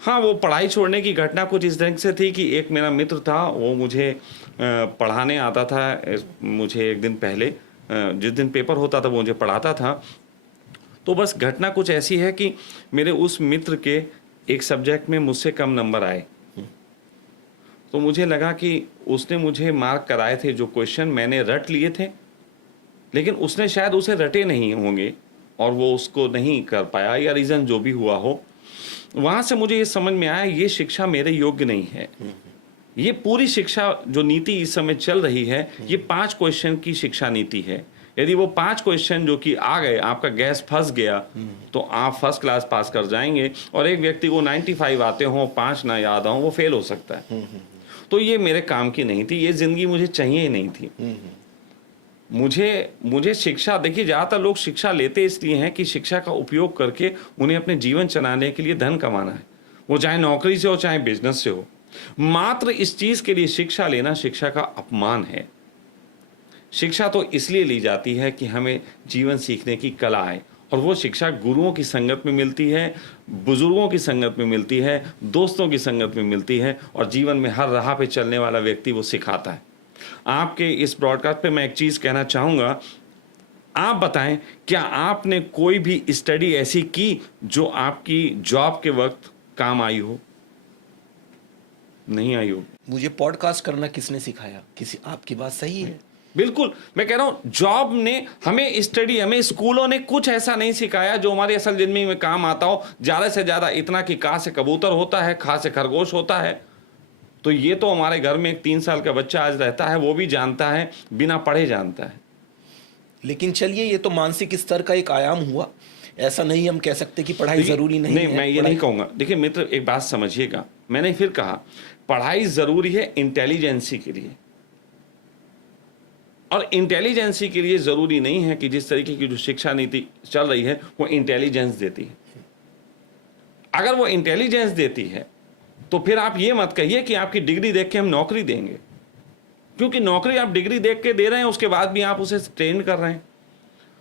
हाँ, वो पढ़ाई छोड़ने की घटना कुछ इस ढंग से थी कि एक मेरा मित्र था, वो मुझे पढ़ाने आता था। मुझे एक दिन पहले जिस दिन पेपर होता था वो मुझे पढ़ाता था। तो बस घटना कुछ ऐसी है कि मेरे उस मित्र के एक सब्जेक्ट में मुझसे कम नंबर आए, तो मुझे लगा कि उसने मुझे मार्क कराए थे, जो क्वेश्चन मैंने रट लिए थे लेकिन उसने शायद उसे रटे नहीं होंगे और वो उसको नहीं कर पाया, या रीज़न जो भी हुआ हो, वहाँ से मुझे ये समझ में आया ये शिक्षा मेरे योग्य नहीं है। ये पूरी शिक्षा जो नीति इस समय चल रही है, ये 5 क्वेश्चन की शिक्षा नीति है। यदि वो 5 क्वेश्चन जो कि आ गए, आपका गैस फंस गया, तो आप फर्स्ट क्लास पास कर जाएंगे, और एक व्यक्ति को 95 आते हों, 5 ना याद हों, वो फेल हो सकता है। तो ये मेरे काम की नहीं थी, ये जिंदगी मुझे चाहिए ही नहीं थी। मुझे शिक्षा, देखिए ज़्यादातर लोग शिक्षा लेते इसलिए हैं कि शिक्षा का उपयोग करके उन्हें अपने जीवन चलाने के लिए धन कमाना है, वो चाहे नौकरी से हो चाहे बिजनेस से हो। मात्र इस चीज़ के लिए शिक्षा लेना शिक्षा का अपमान है। शिक्षा तो इसलिए ली जाती है कि हमें जीवन सीखने की कला आए, और वो शिक्षा गुरुओं की संगत में मिलती है, बुजुर्गों की संगत में मिलती है, दोस्तों की संगत में मिलती है, और जीवन में हर राह पे चलने वाला व्यक्ति वो सिखाता है। आपके इस ब्रॉडकास्ट पे मैं एक चीज़ कहना चाहूँगा, आप बताएं, क्या आपने कोई भी स्टडी ऐसी की जो आपकी जॉब के वक्त काम आई हो? नहीं आई हो। मुझे पॉडकास्ट करना किसने सिखाया? किसी, आपकी बात सही है। बिल्कुल, मैं कह रहा हूं जॉब ने हमें स्टडी, हमें स्कूलों ने कुछ ऐसा नहीं सिखाया जो हमारी असल जिंदगी में काम आता हो। ज़्यादा से ज़्यादा इतना कि का से कबूतर होता है, खा से खरगोश होता है। तो ये तो हमारे घर में एक 3 साल का बच्चा आज रहता है, वो भी जानता है, बिना पढ़े जानता है। लेकिन चलिए, ये तो मानसिक स्तर का एक आयाम हुआ। ऐसा नहीं हम कह सकते कि पढ़ाई जरूरी नहीं है। मैं ये नहीं कहूँगा। देखिए मित्र, एक बात समझिएगा, मैंने फिर कहा पढ़ाई ज़रूरी है इंटेलिजेंसी के लिए, और इंटेलिजेंसी के लिए ज़रूरी नहीं है कि जिस तरीके की जो शिक्षा नीति चल रही है वो इंटेलिजेंस देती है। अगर वो इंटेलिजेंस देती है तो फिर आप ये मत कहिए कि आपकी डिग्री देख के हम नौकरी देंगे, क्योंकि नौकरी आप डिग्री देख के दे रहे हैं, उसके बाद भी आप उसे ट्रेन कर रहे हैं।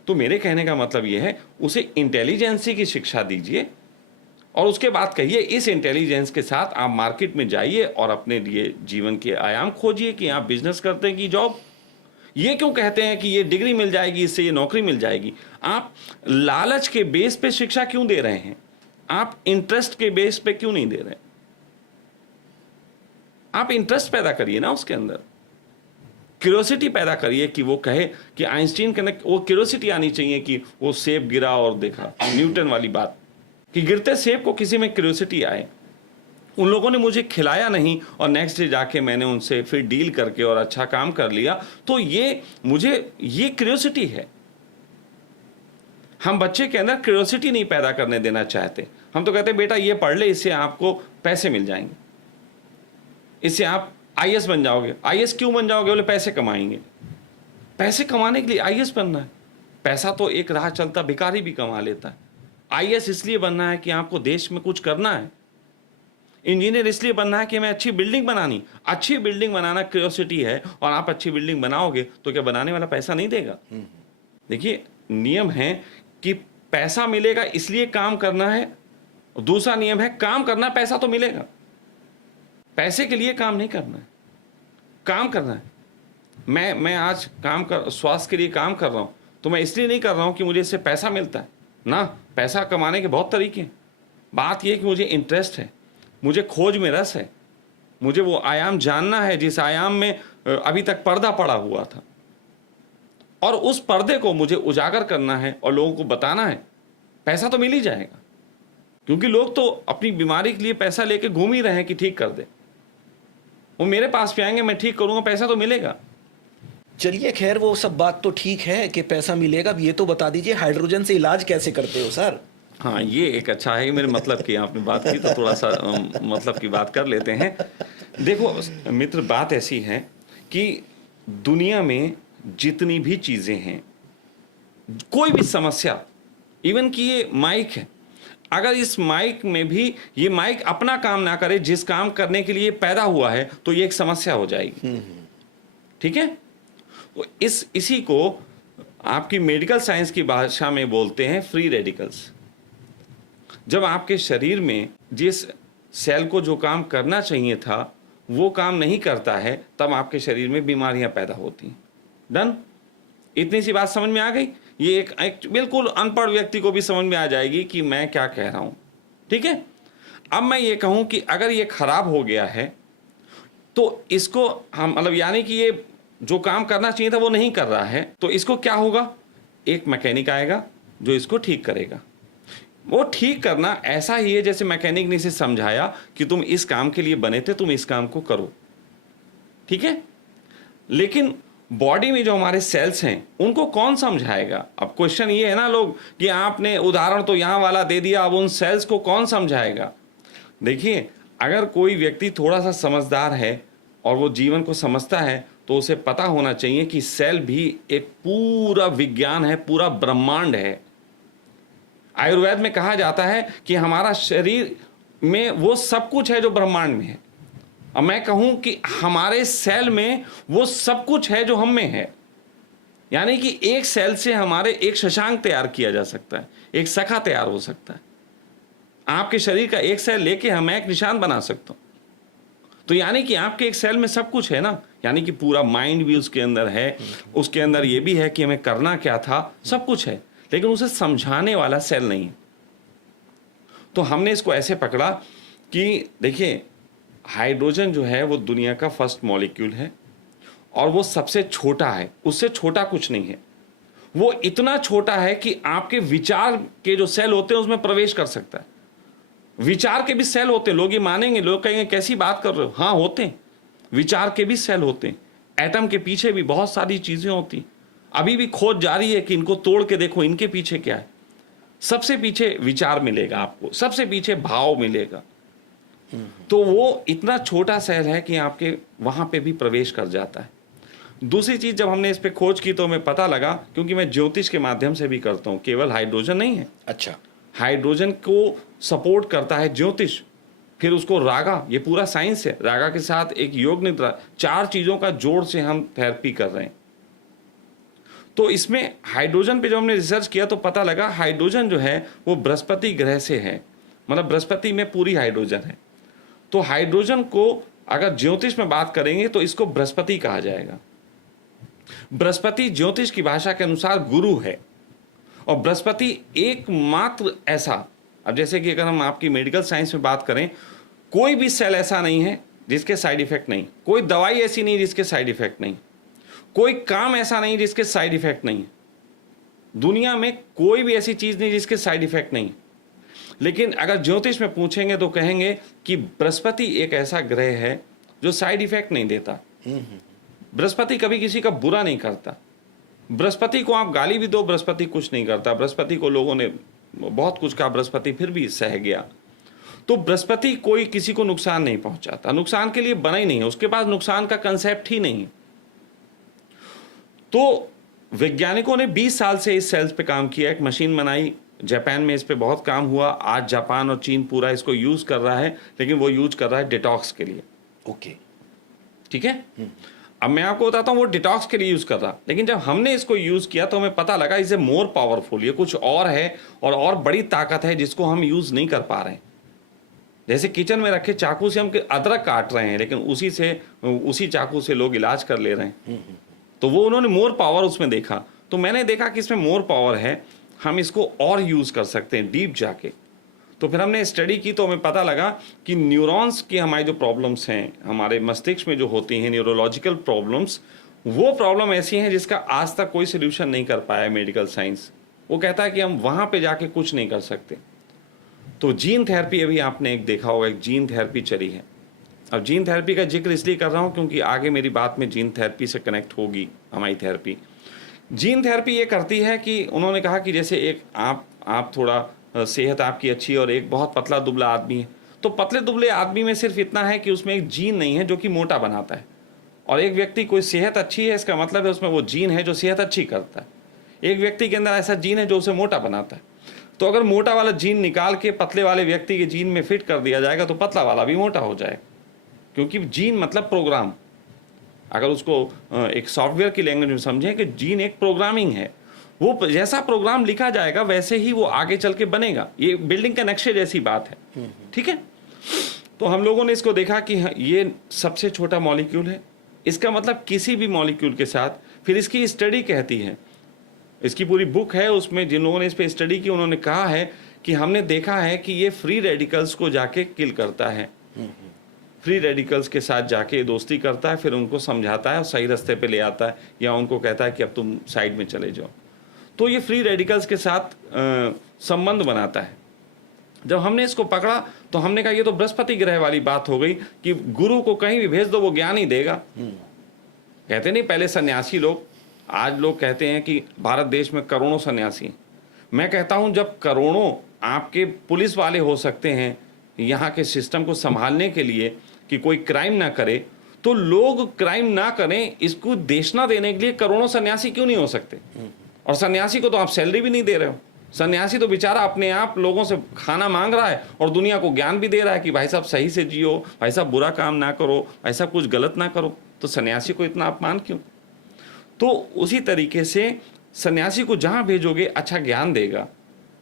तो मेरे कहने का मतलब ये है, उसे इंटेलिजेंसी की शिक्षा दीजिए, और उसके बाद कहिए इस इंटेलिजेंस के साथ आप मार्केट में जाइए और अपने लिए जीवन के आयाम खोजिए कि आप बिजनेस करते हैं कि जॉब। ये क्यों कहते हैं कि ये डिग्री मिल जाएगी, इससे ये नौकरी मिल जाएगी? आप लालच के बेस पे शिक्षा क्यों दे रहे हैं? आप इंटरेस्ट के बेस पे क्यों नहीं दे रहे? आप इंटरेस्ट पैदा करिए ना उसके अंदर, क्यूरियोसिटी पैदा करिए कि वो कहे कि आइंस्टीन के, वो क्यूरियोसिटी आनी चाहिए कि वो सेब गिरा और देखा, न्यूटन वाली बात, कि गिरते सेब को किसी में क्यूरियोसिटी आए। उन लोगों ने मुझे खिलाया नहीं और नेक्स्ट डे जाके मैंने उनसे फिर डील करके और अच्छा काम कर लिया, तो ये क्यूरियोसिटी है। हम बच्चे के अंदर क्यूरियोसिटी नहीं पैदा करने देना चाहते। हम तो कहते हैं बेटा ये पढ़ ले, इससे आपको पैसे मिल जाएंगे, इससे आप आईएएस बन जाओगे। आईएएस क्यों बन जाओगे? बोले पैसे कमाएंगे। पैसे कमाने के लिए आईएएस बनना है? पैसा तो एक राह चलता भिखारी भी कमा लेता है। आईएएस इसलिए बनना है कि आपको देश में कुछ करना है। इंजीनियर इसलिए बनना है कि हमें अच्छी बिल्डिंग बनानी। अच्छी बिल्डिंग बनाना क्यूरियोसिटी है, और आप अच्छी बिल्डिंग बनाओगे तो क्या बनाने वाला पैसा नहीं देगा? देखिए, नियम है कि पैसा मिलेगा इसलिए काम करना है, दूसरा नियम है काम करना, पैसा तो मिलेगा। पैसे के लिए काम नहीं करना है, काम करना है। मैं आज स्वास्थ्य के लिए काम कर रहा हूं, तो मैं इसलिए नहीं कर रहा हूं कि मुझे इससे पैसा मिलता है ना। पैसा कमाने के बहुत तरीके हैं। बात यह कि मुझे इंटरेस्ट है, मुझे खोज में रस है, मुझे वो आयाम जानना है जिस आयाम में अभी तक पर्दा पड़ा हुआ था, और उस पर्दे को मुझे उजागर करना है और लोगों को बताना है। पैसा तो मिल ही जाएगा, क्योंकि लोग तो अपनी बीमारी के लिए पैसा लेके घूम ही रहे हैं कि ठीक कर दे। वो मेरे पास भी आएंगे, मैं ठीक करूंगा, पैसा तो मिलेगा। चलिए खैर, वो सब बात तो ठीक है कि पैसा मिलेगा। अब ये तो बता दीजिए, हाइड्रोजन से इलाज कैसे करते हो सर? हाँ, ये एक अच्छा है। मेरे मतलब की आपने बात की तो थोड़ा सा मतलब की बात कर लेते हैं। देखो मित्र, बात ऐसी है कि दुनिया में जितनी भी चीज़ें हैं, कोई भी समस्या, इवन कि ये माइक है, अगर इस माइक में भी ये माइक अपना काम ना करे जिस काम करने के लिए पैदा हुआ है, तो ये एक समस्या हो जाएगी। ठीक है? तो इसी को आपकी मेडिकल साइंस की भाषा में बोलते हैं फ्री रेडिकल्स। जब आपके शरीर में जिस सेल को जो काम करना चाहिए था वो काम नहीं करता है, तब आपके शरीर में बीमारियां पैदा होती हैं। डन? इतनी सी बात समझ में आ गई? ये एक बिल्कुल अनपढ़ व्यक्ति को भी समझ में आ जाएगी कि मैं क्या कह रहा हूं। ठीक है? अब मैं ये कहूं कि अगर ये खराब हो गया है तो इसको हम, मतलब यानी कि ये जो काम करना चाहिए था वो नहीं कर रहा है, तो इसको क्या होगा, एक मैकेनिक आएगा जो इसको ठीक करेगा। वो ठीक करना ऐसा ही है जैसे मैकेनिक ने इसे समझाया कि तुम इस काम के लिए बने थे, तुम इस काम को करो, ठीक है। लेकिन बॉडी में जो हमारे सेल्स हैं उनको कौन समझाएगा? अब क्वेश्चन ये है ना लोग कि आपने उदाहरण तो यहां वाला दे दिया, अब उन सेल्स को कौन समझाएगा? देखिए, अगर कोई व्यक्ति थोड़ा सा समझदार है और वो जीवन को समझता है तो उसे पता होना चाहिए कि सेल भी एक पूरा विज्ञान है, पूरा ब्रह्मांड है। आयुर्वेद में कहा जाता है कि हमारा शरीर में वो सब कुछ है जो ब्रह्मांड में है, और मैं कहूं कि हमारे सेल में वो सब कुछ है जो हम में है। यानी कि एक सेल से हमारे एक शशांक तैयार किया जा सकता है, एक सखा तैयार हो सकता है। आपके शरीर का एक सेल लेके मैं एक निशान बना सकता हूं। तो यानी कि आपके एक सेल में सब कुछ है ना, यानी कि पूरा माइंड भी उसके अंदर है, उसके अंदर ये भी है कि हमें करना क्या था, सब कुछ है, लेकिन उसे समझाने वाला सेल नहीं है। तो हमने इसको ऐसे पकड़ा कि देखिए, हाइड्रोजन जो है वो दुनिया का फर्स्ट मॉलिक्यूल है और वो सबसे छोटा है, उससे छोटा कुछ नहीं है। वो इतना छोटा है कि आपके विचार के जो सेल होते हैं उसमें प्रवेश कर सकता है। विचार के भी सेल होते हैं, लोग ये मानेंगे, लोग कहेंगे कैसी बात कर रहे हो, हाँ होते हैं, विचार के भी सेल होते हैं। एटम के पीछे भी बहुत सारी चीजें होती, अभी भी खोज जारी है कि इनको तोड़ के देखो इनके पीछे क्या है। सबसे पीछे विचार मिलेगा आपको, सबसे पीछे भाव मिलेगा। तो वो इतना छोटा सेल है कि आपके वहां पे भी प्रवेश कर जाता है। दूसरी चीज, जब हमने इस पे खोज की तो हमें पता लगा, क्योंकि मैं ज्योतिष के माध्यम से भी करता हूं, केवल हाइड्रोजन नहीं है। अच्छा, हाइड्रोजन को सपोर्ट करता है ज्योतिष, फिर उसको रागा, ये पूरा साइंस है, रागा के साथ एक योग निद्रा, 4 चीजों का जोड़ से हम थेरेपी कर रहे हैं। तो इसमें हाइड्रोजन पे जो हमने रिसर्च किया तो पता लगा हाइड्रोजन जो है वो बृहस्पति ग्रह से है, मतलब बृहस्पति में पूरी हाइड्रोजन है। तो हाइड्रोजन को अगर ज्योतिष में बात करेंगे तो इसको बृहस्पति कहा जाएगा। बृहस्पति ज्योतिष की भाषा के अनुसार गुरु है, और बृहस्पति एकमात्र ऐसा, अब जैसे कि अगर हम आपकी मेडिकल साइंस में बात करें, कोई भी सेल ऐसा नहीं है जिसके साइड इफेक्ट नहीं, कोई दवाई ऐसी नहीं जिसके साइड इफेक्ट नहीं, कोई काम ऐसा नहीं जिसके साइड इफेक्ट नहीं, दुनिया में कोई भी ऐसी चीज नहीं जिसके साइड इफेक्ट नहीं। लेकिन अगर ज्योतिष में पूछेंगे तो कहेंगे कि बृहस्पति एक ऐसा ग्रह है जो साइड इफेक्ट नहीं देता। बृहस्पति कभी किसी का बुरा नहीं करता। बृहस्पति को आप गाली भी दो, बृहस्पति कुछ नहीं करता। बृहस्पति को लोगों ने बहुत कुछ कहा, बृहस्पति फिर भी सह गया। तो बृहस्पति कोई किसी को नुकसान नहीं पहुंचाता, नुकसान के लिए बना ही नहीं है, उसके पास नुकसान का कंसेप्ट ही नहीं है। तो वैज्ञानिकों ने 20 साल से इस सेल्स पे काम किया, एक मशीन बनाई, जापान में इस पे बहुत काम हुआ। आज जापान और चीन पूरा इसको यूज कर रहा है, लेकिन वो यूज कर रहा है डिटॉक्स के लिए। ओके, ठीक है। अब मैं आपको बताता हूँ वो डिटॉक्स के लिए यूज कर रहा, लेकिन जब हमने इसको यूज किया तो हमें पता लगा इसे मोर पावरफुल, ये कुछ और है और बड़ी ताकत है जिसको हम यूज नहीं कर पा रहे हैं। जैसे किचन में रखे चाकू से हम अदरक काट रहे हैं, लेकिन उसी चाकू से लोग इलाज कर ले रहे हैं। तो वो उन्होंने मोर पावर उसमें देखा, तो मैंने देखा कि इसमें मोर पावर है, हम इसको और यूज कर सकते हैं डीप जाके। तो फिर हमने स्टडी की तो हमें पता लगा कि न्यूरॉन्स की हमारी जो प्रॉब्लम्स हैं, हमारे मस्तिष्क में जो होती हैं न्यूरोलॉजिकल प्रॉब्लम्स, वो प्रॉब्लम ऐसी हैं जिसका आज तक कोई सोल्यूशन नहीं कर पाया मेडिकल साइंस। वो कहता है कि हम वहाँ पे जाके कुछ नहीं कर सकते। तो जीन थेरेपी, अभी आपने एक देखा होगा, एक जीन थेरेपी चली है। अब जीन थेरेपी का जिक्र इसलिए कर रहा हूँ क्योंकि आगे मेरी बात में जीन थेरेपी से कनेक्ट होगी हमारी थेरेपी। जीन थेरेपी ये करती है कि उन्होंने कहा कि जैसे एक आप थोड़ा सेहत आपकी अच्छी है और एक बहुत पतला दुबला आदमी है, तो पतले दुबले आदमी में सिर्फ इतना है कि उसमें एक जीन नहीं है जो कि मोटा बनाता है, और एक व्यक्ति कोई सेहत अच्छी है, इसका मतलब है उसमें वो जीन है जो सेहत अच्छी करता है। एक व्यक्ति के अंदर ऐसा जीन है जो उसे मोटा बनाता है। तो अगर मोटा वाला जीन निकाल के पतले वाले व्यक्ति के जीन में फिट कर दिया जाएगा तो पतला वाला भी मोटा हो जाएगा, क्योंकि जीन मतलब प्रोग्राम। अगर उसको एक सॉफ्टवेयर की लैंग्वेज में समझें कि जीन एक प्रोग्रामिंग है, वो जैसा प्रोग्राम लिखा जाएगा वैसे ही वो आगे चल के बनेगा। ये बिल्डिंग के नक्शे जैसी बात है, ठीक है। तो हम लोगों ने इसको देखा कि ये सबसे छोटा मॉलिक्यूल है, इसका मतलब किसी भी मॉलिक्यूल के साथ, फिर इसकी स्टडी कहती है, इसकी पूरी बुक है, उसमें जिन लोगों ने इस पर स्टडी की उन्होंने कहा है कि हमने देखा है कि ये फ्री रेडिकल्स को जाके किल करता है। फ्री रेडिकल्स के साथ जाके दोस्ती करता है, फिर उनको समझाता है और सही रास्ते पे ले आता है, या उनको कहता है कि अब तुम साइड में चले जाओ। तो ये फ्री रेडिकल्स के साथ संबंध बनाता है। जब हमने इसको पकड़ा तो हमने कहा ये तो बृहस्पति ग्रह वाली बात हो गई कि गुरु को कहीं भी भेज दो वो ज्ञान ही देगा। कहते नहीं पहले सन्यासी लोग, आज लोग कहते हैं कि भारत देश में करोड़ों सन्यासी हैं। मैं कहता हूं जब करोड़ों आपके पुलिस वाले हो सकते हैं यहाँ के सिस्टम को संभालने के लिए कि कोई क्राइम ना करे, तो लोग क्राइम ना करें इसको देशना देने के लिए करोड़ों सन्यासी क्यों नहीं हो सकते? और सन्यासी को तो आप सैलरी भी नहीं दे रहे हो। सन्यासी तो बेचारा अपने आप लोगों से खाना मांग रहा है और दुनिया को ज्ञान भी दे रहा है कि भाई साहब सही से जियो, भाई साहब बुरा काम ना करो, भाई साहब कुछ गलत ना करो। तो सन्यासी को इतना अपमान क्यों? तो उसी तरीके से सन्यासी को जहाँ भेजोगे अच्छा ज्ञान देगा।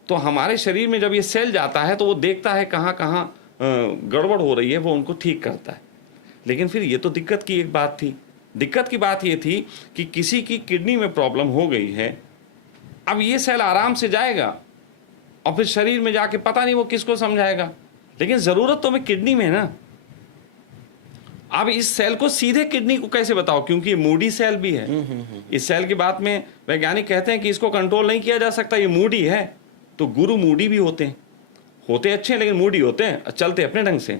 तो हमारे शरीर में जब ये सेल जाता है तो वो देखता है कहाँ कहाँ गड़बड़ हो रही है, वो उनको ठीक करता है। लेकिन फिर ये तो दिक्कत की एक बात थी। दिक्कत की बात ये थी कि किसी की किडनी में प्रॉब्लम हो गई है, अब ये सेल आराम से जाएगा और फिर शरीर में जाके पता नहीं वो किसको समझाएगा, लेकिन ज़रूरत तो हमें किडनी में है ना। अब इस सेल को सीधे किडनी को कैसे बताओ, क्योंकि ये मूडी सेल भी है। इस सेल की बात में वैज्ञानिक कहते हैं कि इसको कंट्रोल नहीं किया जा सकता, ये मूडी है। तो गुरु मूडी भी होते हैं, होते अच्छे हैं लेकिन मूडी होते हैं, चलते अपने ढंग से।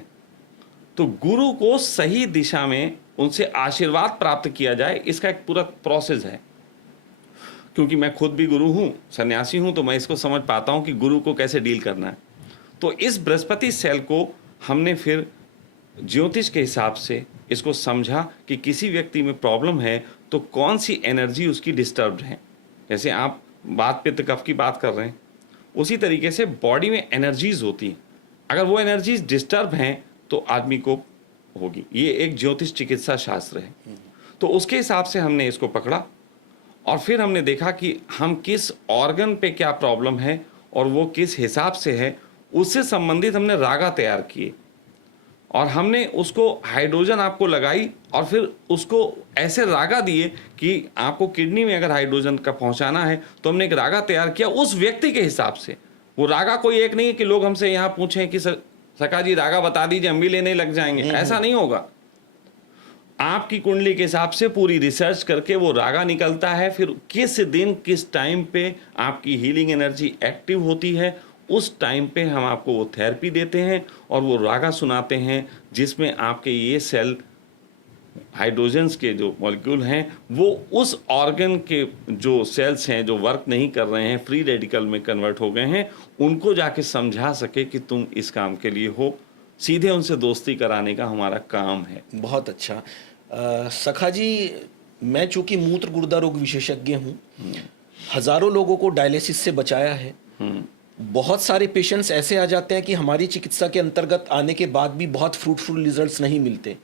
तो गुरु को सही दिशा में उनसे आशीर्वाद प्राप्त किया जाए, इसका एक पूरा प्रोसेस है। क्योंकि मैं खुद भी गुरु हूँ, सन्यासी हूँ, तो मैं इसको समझ पाता हूँ कि गुरु को कैसे डील करना है। तो इस बृहस्पति सेल को हमने फिर ज्योतिष के हिसाब से इसको समझा कि किसी व्यक्ति में प्रॉब्लम है तो कौन सी एनर्जी उसकी डिस्टर्ब्ड है। जैसे आप वात पित्त कफ की बात कर रहे हैं, उसी तरीके से बॉडी में एनर्जीज होती हैं। अगर वो एनर्जीज डिस्टर्ब हैं तो आदमी को होगी। ये एक ज्योतिष चिकित्सा शास्त्र है। तो उसके हिसाब से हमने इसको पकड़ा और फिर हमने देखा कि हम किस ऑर्गन पे क्या प्रॉब्लम है और वो किस हिसाब से है, उससे संबंधित हमने रागा तैयार किए और हमने उसको हाइड्रोजन आपको लगाई और फिर उसको ऐसे रागा दिए कि आपको किडनी में अगर हाइड्रोजन का पहुंचाना है तो हमने एक रागा तैयार किया उस व्यक्ति के हिसाब से। वो रागा कोई एक नहीं है कि लोग हमसे यहाँ पूछें कि सका जी रागा बता दीजिए हम भी लेने लग जाएंगे, ऐसा नहीं होगा। आपकी कुंडली के हिसाब से पूरी रिसर्च करके वो रागा निकलता है, फिर किस दिन किस टाइम पे आपकी हीलिंग एनर्जी एक्टिव होती है उस टाइम पे हम आपको वो थेरेपी देते हैं और वो रागा सुनाते हैं जिसमें आपके ये सेल हाइड्रोजन्स के जो मॉलिक्यूल हैं वो उस ऑर्गन के जो सेल्स हैं जो वर्क नहीं कर रहे हैं, फ्री रेडिकल में कन्वर्ट हो गए हैं, उनको जाके समझा सके कि तुम इस काम के लिए हो। सीधे उनसे दोस्ती कराने का हमारा काम है। बहुत अच्छा। सखा जी, मैं चूंकि मूत्र गुर्दा रोग विशेषज्ञ हूँ, हजारों लोगों को डायलिसिस से बचाया है। बहुत सारे पेशेंट्स ऐसे आ जाते हैं कि हमारी चिकित्सा के अंतर्गत आने के बाद भी बहुत फ्रूटफुल रिजल्ट्स नहीं मिलते।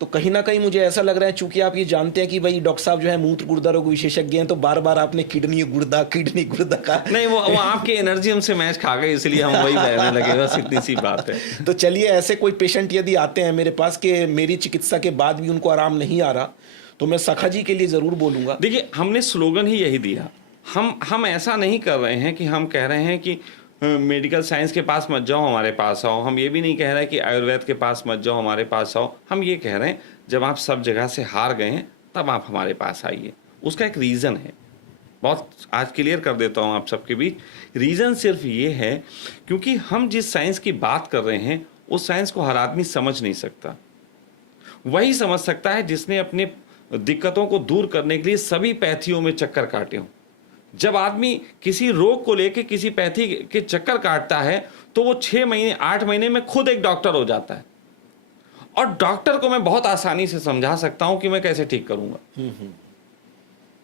तो कहीं ना कहीं मुझे ऐसा लग रहा है, चूंकि आप ये जानते हैं कि भाई डॉक्टर साहब जो है मूत्र गुर्दा रोग विशेषज्ञ हैं, तो बार बार आपने किडनी गुर्दा का नहीं, वो आपकी एनर्जी हमसे मैच खा गई, इसलिए हम वही बहने लगे, बस इतनी सी बात है। तो चलिए, ऐसे कोई पेशेंट यदि आते हैं मेरे पास कि मेरी चिकित्सा के बाद भी उनको आराम नहीं आ रहा, तो मैं सखा जी के लिए जरूर बोलूंगा। देखिए, हमने स्लोगन ही यही दिया। हम ऐसा नहीं कर रहे हैं कि हम कह रहे हैं कि मेडिकल साइंस के पास मत जाओ, हमारे पास आओ। हम ये भी नहीं कह रहे कि आयुर्वेद के पास मत जाओ, हमारे पास आओ। हम ये कह रहे हैं जब आप सब जगह से हार गए हैं तब आप हमारे पास आइए। उसका एक रीज़न है, बहुत आज क्लियर कर देता हूँ आप सबके बीच। रीज़न सिर्फ ये है क्योंकि हम जिस साइंस की बात कर रहे हैं उस साइंस को हर आदमी समझ नहीं सकता। वही समझ सकता है जिसने अपने दिक्कतों को दूर करने के लिए सभी पैथियों में चक्कर काटे हों। जब आदमी किसी रोग को लेके किसी पैथी के चक्कर काटता है तो वो 6 महीने 8 महीने में खुद एक डॉक्टर हो जाता है। और डॉक्टर को मैं बहुत आसानी से समझा सकता हूं कि मैं कैसे ठीक करूंगा।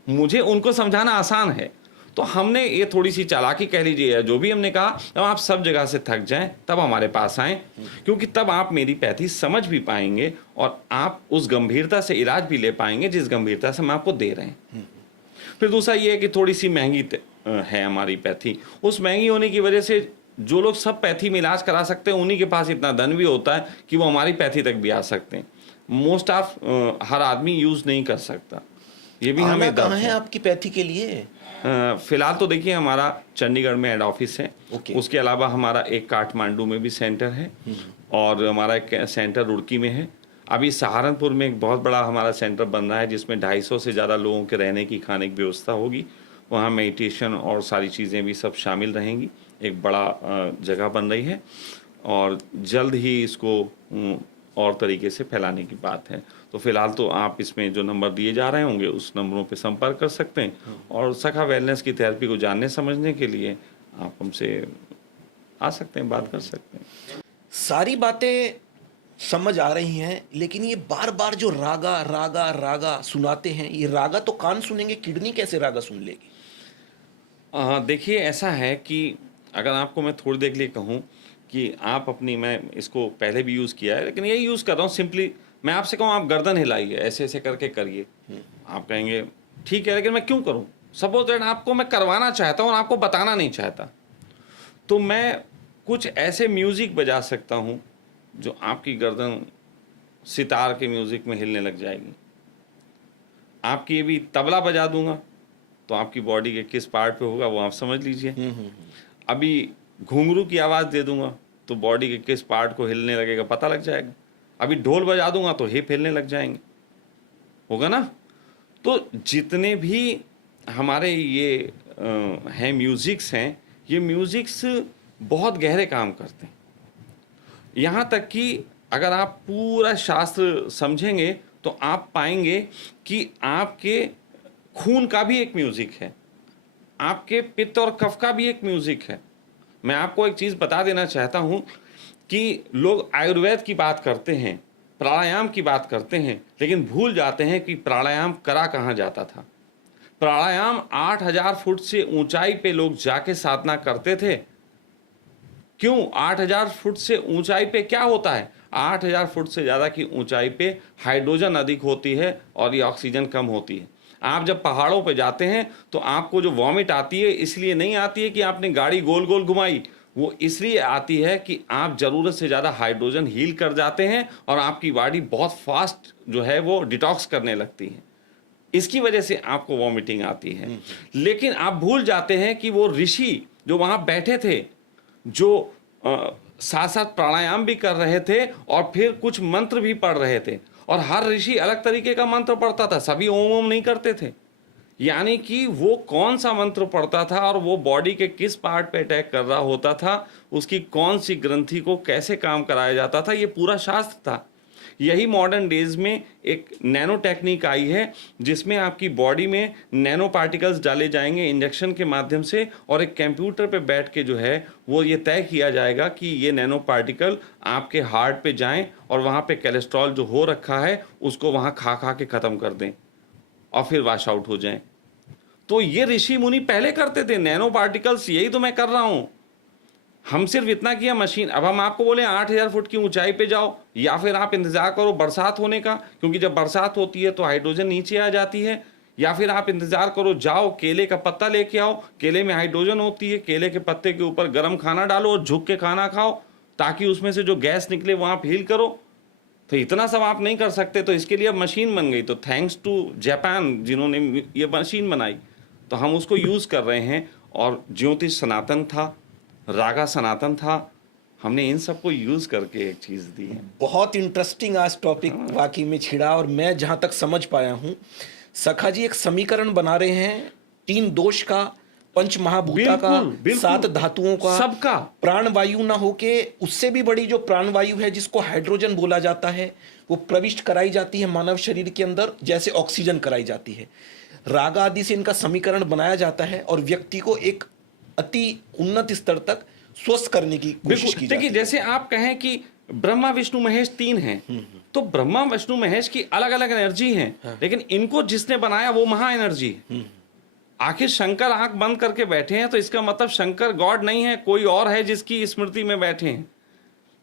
मुझे उनको समझाना आसान है। तो हमने ये थोड़ी सी चालाकी कह लीजिए, जो भी हमने कहा, जब आप सब जगह से थक जाएं तब हमारे पास आएं, क्योंकि तब आप मेरी पैथी समझ भी पाएंगे और आप उस गंभीरता से इलाज भी ले पाएंगे जिस गंभीरता से हम आपको दे रहे हैं। फिर दूसरा ये है कि थोड़ी सी महंगी है हमारी पैथी। उस महंगी होने की वजह से जो लोग सब पैथी में इलाज करा सकते हैं उन्हीं के पास इतना धन भी होता है कि वो हमारी पैथी तक भी आ सकते हैं। मोस्ट ऑफ हर आदमी यूज़ नहीं कर सकता। ये भी हमें कहाँ है आपकी पैथी के लिए? फिलहाल तो देखिए, हमारा चंडीगढ़ में हेड ऑफिस है। उसके अलावा हमारा एक काठमांडू में भी सेंटर है और हमारा एक सेंटर रुड़की में है। अभी सहारनपुर में एक बहुत बड़ा हमारा सेंटर बन रहा है जिसमें 250 से ज़्यादा लोगों के रहने की खाने की व्यवस्था होगी। वहाँ मेडिटेशन और सारी चीज़ें भी सब शामिल रहेंगी। एक बड़ा जगह बन रही है और जल्द ही इसको और तरीके से फैलाने की बात है। तो फिलहाल तो आप इसमें जो नंबर दिए जा रहे होंगे उस नंबरों पे संपर्क कर सकते हैं और सखा वेलनेस की थेरेपी को जानने समझने के लिए आप हमसे आ सकते हैं, बात कर सकते हैं। सारी बातें समझ आ रही हैं, लेकिन ये बार बार जो रागा रागा रागा सुनाते हैं, ये रागा तो कान सुनेंगे, किडनी कैसे रागा सुन लेगी? देखिए ऐसा है कि अगर आपको मैं थोड़ी देर के लिए कहूँ कि आप अपनी, मैं इसको पहले भी यूज़ किया है लेकिन यही यूज़ कर रहा हूँ, सिंपली मैं आपसे कहूँ आप गर्दन हिलाइए, ऐसे ऐसे करके करिए। आप कहेंगे ठीक है लेकिन मैं क्यों करूँ? सपोज दैट आपको मैं करवाना चाहता हूँ और आपको बताना नहीं चाहता, तो मैं कुछ ऐसे म्यूज़िक बजा सकता हूँ जो आपकी गर्दन सितार के म्यूज़िक में हिलने लग जाएगी। आपकी ये भी तबला बजा दूंगा तो आपकी बॉडी के किस पार्ट पे होगा वो आप समझ लीजिए। अभी घुंघरू की आवाज़ दे दूंगा तो बॉडी के किस पार्ट को हिलने लगेगा पता लग जाएगा। अभी ढोल बजा दूंगा तो हिप हिलने लग जाएंगे, होगा ना। तो जितने भी हमारे ये हैं म्यूज़िक्स हैं, ये म्यूज़िक्स बहुत गहरे काम करते हैं। यहाँ तक कि अगर आप पूरा शास्त्र समझेंगे तो आप पाएंगे कि आपके खून का भी एक म्यूज़िक है, आपके पित्त और कफ का भी एक म्यूज़िक है। मैं आपको एक चीज़ बता देना चाहता हूँ कि लोग आयुर्वेद की बात करते हैं, प्राणायाम की बात करते हैं, लेकिन भूल जाते हैं कि प्राणायाम करा कहाँ जाता था। प्राणायाम 8000 फुट से ऊंचाई पे लोग जाके साधना करते थे। क्यों? 8000 फुट से ऊंचाई पे क्या होता है? 8000 फुट से ज़्यादा की ऊंचाई पे हाइड्रोजन अधिक होती है और ये ऑक्सीजन कम होती है। आप जब पहाड़ों पे जाते हैं तो आपको जो वॉमिट आती है इसलिए नहीं आती है कि आपने गाड़ी गोल गोल घुमाई, वो इसलिए आती है कि आप ज़रूरत से ज़्यादा हाइड्रोजन हील कर जाते हैं और आपकी बॉडी बहुत फास्ट जो है वो डिटॉक्स करने लगती है। इसकी वजह से आपको वॉमिटिंग आती है। लेकिन आप भूल जाते हैं कि वो ऋषि जो वहाँ बैठे थे, जो साथ साथ प्राणायाम भी कर रहे थे और फिर कुछ मंत्र भी पढ़ रहे थे, और हर ऋषि अलग तरीके का मंत्र पढ़ता था, सभी ओम ओम नहीं करते थे। यानी कि वो कौन सा मंत्र पढ़ता था और वो बॉडी के किस पार्ट पे अटैक कर रहा होता था, उसकी कौन सी ग्रंथि को कैसे काम कराया जाता था, ये पूरा शास्त्र था। यही मॉडर्न डेज में एक नैनो टेक्निक आई है जिसमें आपकी बॉडी में नैनो पार्टिकल्स डाले जाएंगे इंजेक्शन के माध्यम से, और एक कंप्यूटर पे बैठ के जो है वो ये तय किया जाएगा कि ये नैनो पार्टिकल आपके हार्ट पे जाएं और वहाँ पे कोलेस्ट्रॉल जो हो रखा है उसको वहाँ खा खा के ख़त्म कर दें और फिर वॉश आउट हो जाएं। तो ये ऋषि मुनि पहले करते थे, नैनो पार्टिकल्स, यही तो मैं कर रहा हूँ। हम सिर्फ इतना किया मशीन। अब हम आपको बोले 8000 फुट की ऊंचाई पे जाओ, या फिर आप इंतजार करो बरसात होने का, क्योंकि जब बरसात होती है तो हाइड्रोजन नीचे आ जाती है, या फिर आप इंतजार करो जाओ केले का पत्ता लेके आओ, केले में हाइड्रोजन होती है, केले के पत्ते के ऊपर गर्म खाना डालो और झुक के खाना खाओ ताकि उसमें से जो गैस निकले वो आप हील करो। तो इतना सब आप नहीं कर सकते, तो इसके लिए अब मशीन बन गई। तो थैंक्स टू जापान जिन्होंने ये मशीन बनाई, तो हम उसको यूज़ कर रहे हैं। और ज्योतिष सनातन था, रागा सनातन था, हमने इन सबको यूज़ करके एक चीज़ दी है। बहुत इंटरेस्टिंग आज टॉपिक वाकई में छिड़ा, और मैं जहाँ तक समझ पाया हूँ सखा जी एक समीकरण बना रहे हैं 3 दोष का, पंच महाभूता का, बिल्कुल, 7 धातुओं का, सबका। प्राणवायु ना होके उससे भी बड़ी जो प्राणवायु है जिसको हाइड्रोजन बोला जाता है, वो प्रविष्ट कराई जाती है मानव शरीर के अंदर जैसे ऑक्सीजन कराई जाती है। राग आदि से इनका समीकरण बनाया जाता है और व्यक्ति को एक अति उन्नत स्तर तक स्वस्थ करने की कोशिश की जाती है। जैसे आप कहें कि ब्रह्मा विष्णु महेश 3 हैं, तो ब्रह्मा विष्णु महेश की अलग अलग एनर्जी हैं, लेकिन इनको जिसने बनाया वो महा एनर्जी है। आखिर शंकर आंख बंद करके बैठे हैं तो इसका मतलब शंकर गॉड नहीं है, कोई और है जिसकी स्मृति में बैठे हैं।